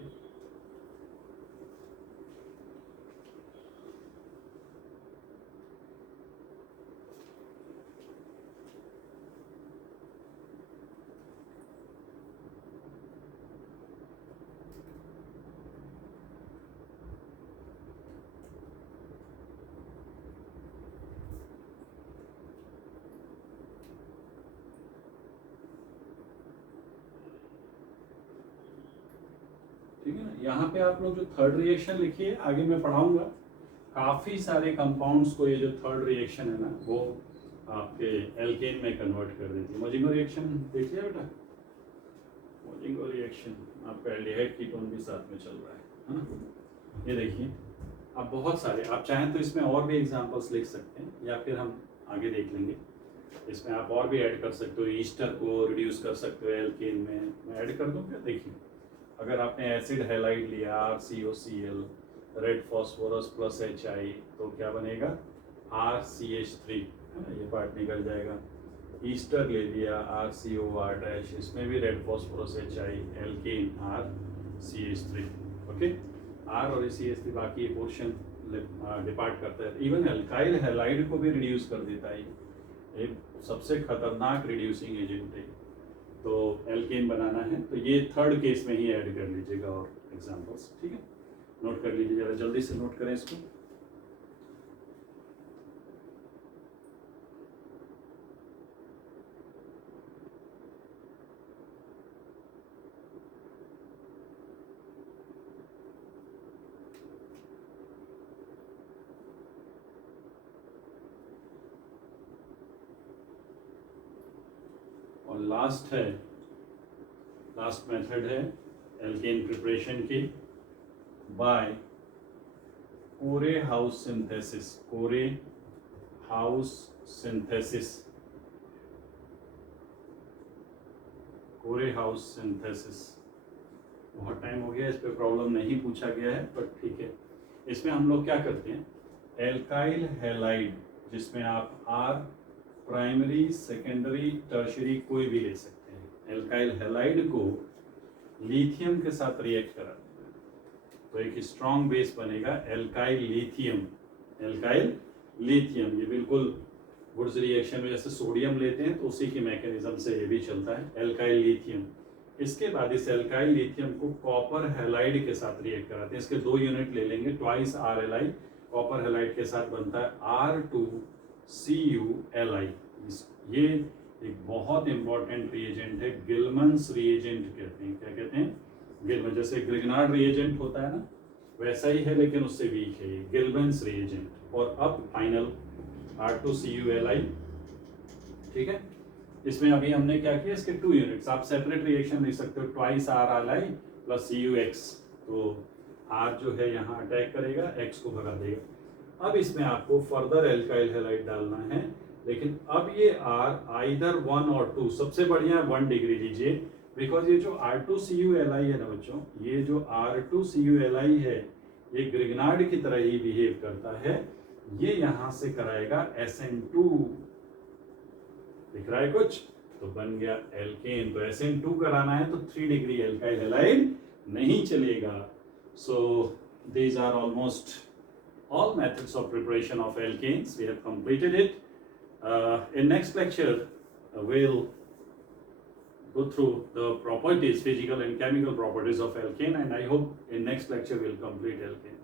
ठीक है ना, यहाँ पे आप लोग जो थर्ड रिएक्शन लिखिए, आगे मैं पढ़ाऊंगा काफी सारे कंपाउंड्स को। ये जो थर्ड रिएक्शन है ना, वो आपके एल्केन में कन्वर्ट कर देती है। मोजिंगो रिएक्शन देख लिया बेटा, मोजिंगो रिएक्शन आपका एल्डिहाइड कीटोन भी साथ में चल रहा है ना। ये देखिए, आप बहुत सारे, आप चाहें तो इसमें और भी एग्जांपल्स लिख सकते हैं, या फिर हम आगे देख लेंगे। इसमें आप और भी ऐड कर सकते हो, ईस्टर को रिड्यूस कर सकते हो एल्केन में। मैं ऐड कर दूँ क्या? देखिए, अगर आपने एसिड हैलाइड लिया RCOCl, red phosphorus plus HI, तो क्या बनेगा? RCH3, है ना, ये पार्ट निकल जाएगा। ईस्टर ले लिया RCOR-, इसमें भी red phosphorus HI, alkane RCH3। Okay, R और CH3, बाकी ये पोर्शन डिपार्ट करता है। इवन एल्काइल हैलाइड को भी रिड्यूस कर देता है, एक सबसे खतरनाक रिड्यूसिंग एजेंट है। तो एल्केन बनाना है तो ये थर्ड केस में ही ऐड कर लीजिएगा और एग्जांपल्स। ठीक है, नोट कर लीजिए, जरा जल्दी से नोट करें इसको। लास्ट मेथड है एल्केन प्रिपरेशन की बाय कोरे हाउस सिंथेसिस। बहुत टाइम हो गया, इस पे प्रॉब्लम नहीं पूछा गया है, बट ठीक है। इसमें हम लोग क्या करते हैं, एल्काइल हैलाइड, जिसमें आप आर प्राइमरी, सेकेंडरी, टर्शरी कोई भी ले सकते हैं, एल्काइल हैलाइड को लिथियम के साथ रिएक्ट कराते हैं तो एक स्ट्रॉन्ग बेस बनेगा एल्काइल लिथियम। ये बिल्कुल वुड्स रिएक्शन में जैसे सोडियम लेते हैं तो उसी की मैकेनिज्म से ये भी चलता है, एल्काइल लिथियम। इसके बाद इस एल्काइल लिथियम को कॉपर हैलाइड के साथ रिएक्ट कराते हैं। इसके 2 यूनिट ले लेंगे, ट्वाइस RLi, कॉपर हैलाइड के साथ बनता है R2CuLi। ये एक बहुत इंपॉर्टेंट रिएजेंट है, गिलमन्स रिएजेंट कहते हैं। क्या कहते हैं? गिलमन। जैसे ग्रिग्नार्ड रिएजेंट होता है ना, वैसा ही है लेकिन उससे वीक है ये, गिलमन्स रिएजेंट। और अब फाइनल R2CuLi, ठीक है। इसमें अभी हमने क्या किया, इसके 2 यूनिट्स, आप सेपरेट रिएक्शन लिख सकते हो, ट्वाइस RLi प्लस CuX। तो R जो है यहाँ अटैक करेगा, X को भगा देगा। अब इसमें आपको फर्दर एल्काइल हैलाइड डालना है, लेकिन अब ये R आइदर 1 और 2, सबसे बढ़िया 1 डिग्री लीजिए, बिकॉज ये जो R2CuLi है ना बच्चों, ये जो R2CuLi है ये ग्रिग्नार्ड की तरह ही बिहेव करता है। ये यहां से कराएगा SN2, दिख रहा है कुछ, तो बन गया एल्केन। तो SN2 कराना है तो 3 डिग्री एल्काइल हैलाइड नहीं चलेगा। सो these are almost all methods of preparation of alkanes. We have completed it. In next lecture, we'll go through the properties, physical and chemical properties of alkane, and I hope in next lecture we'll complete alkane.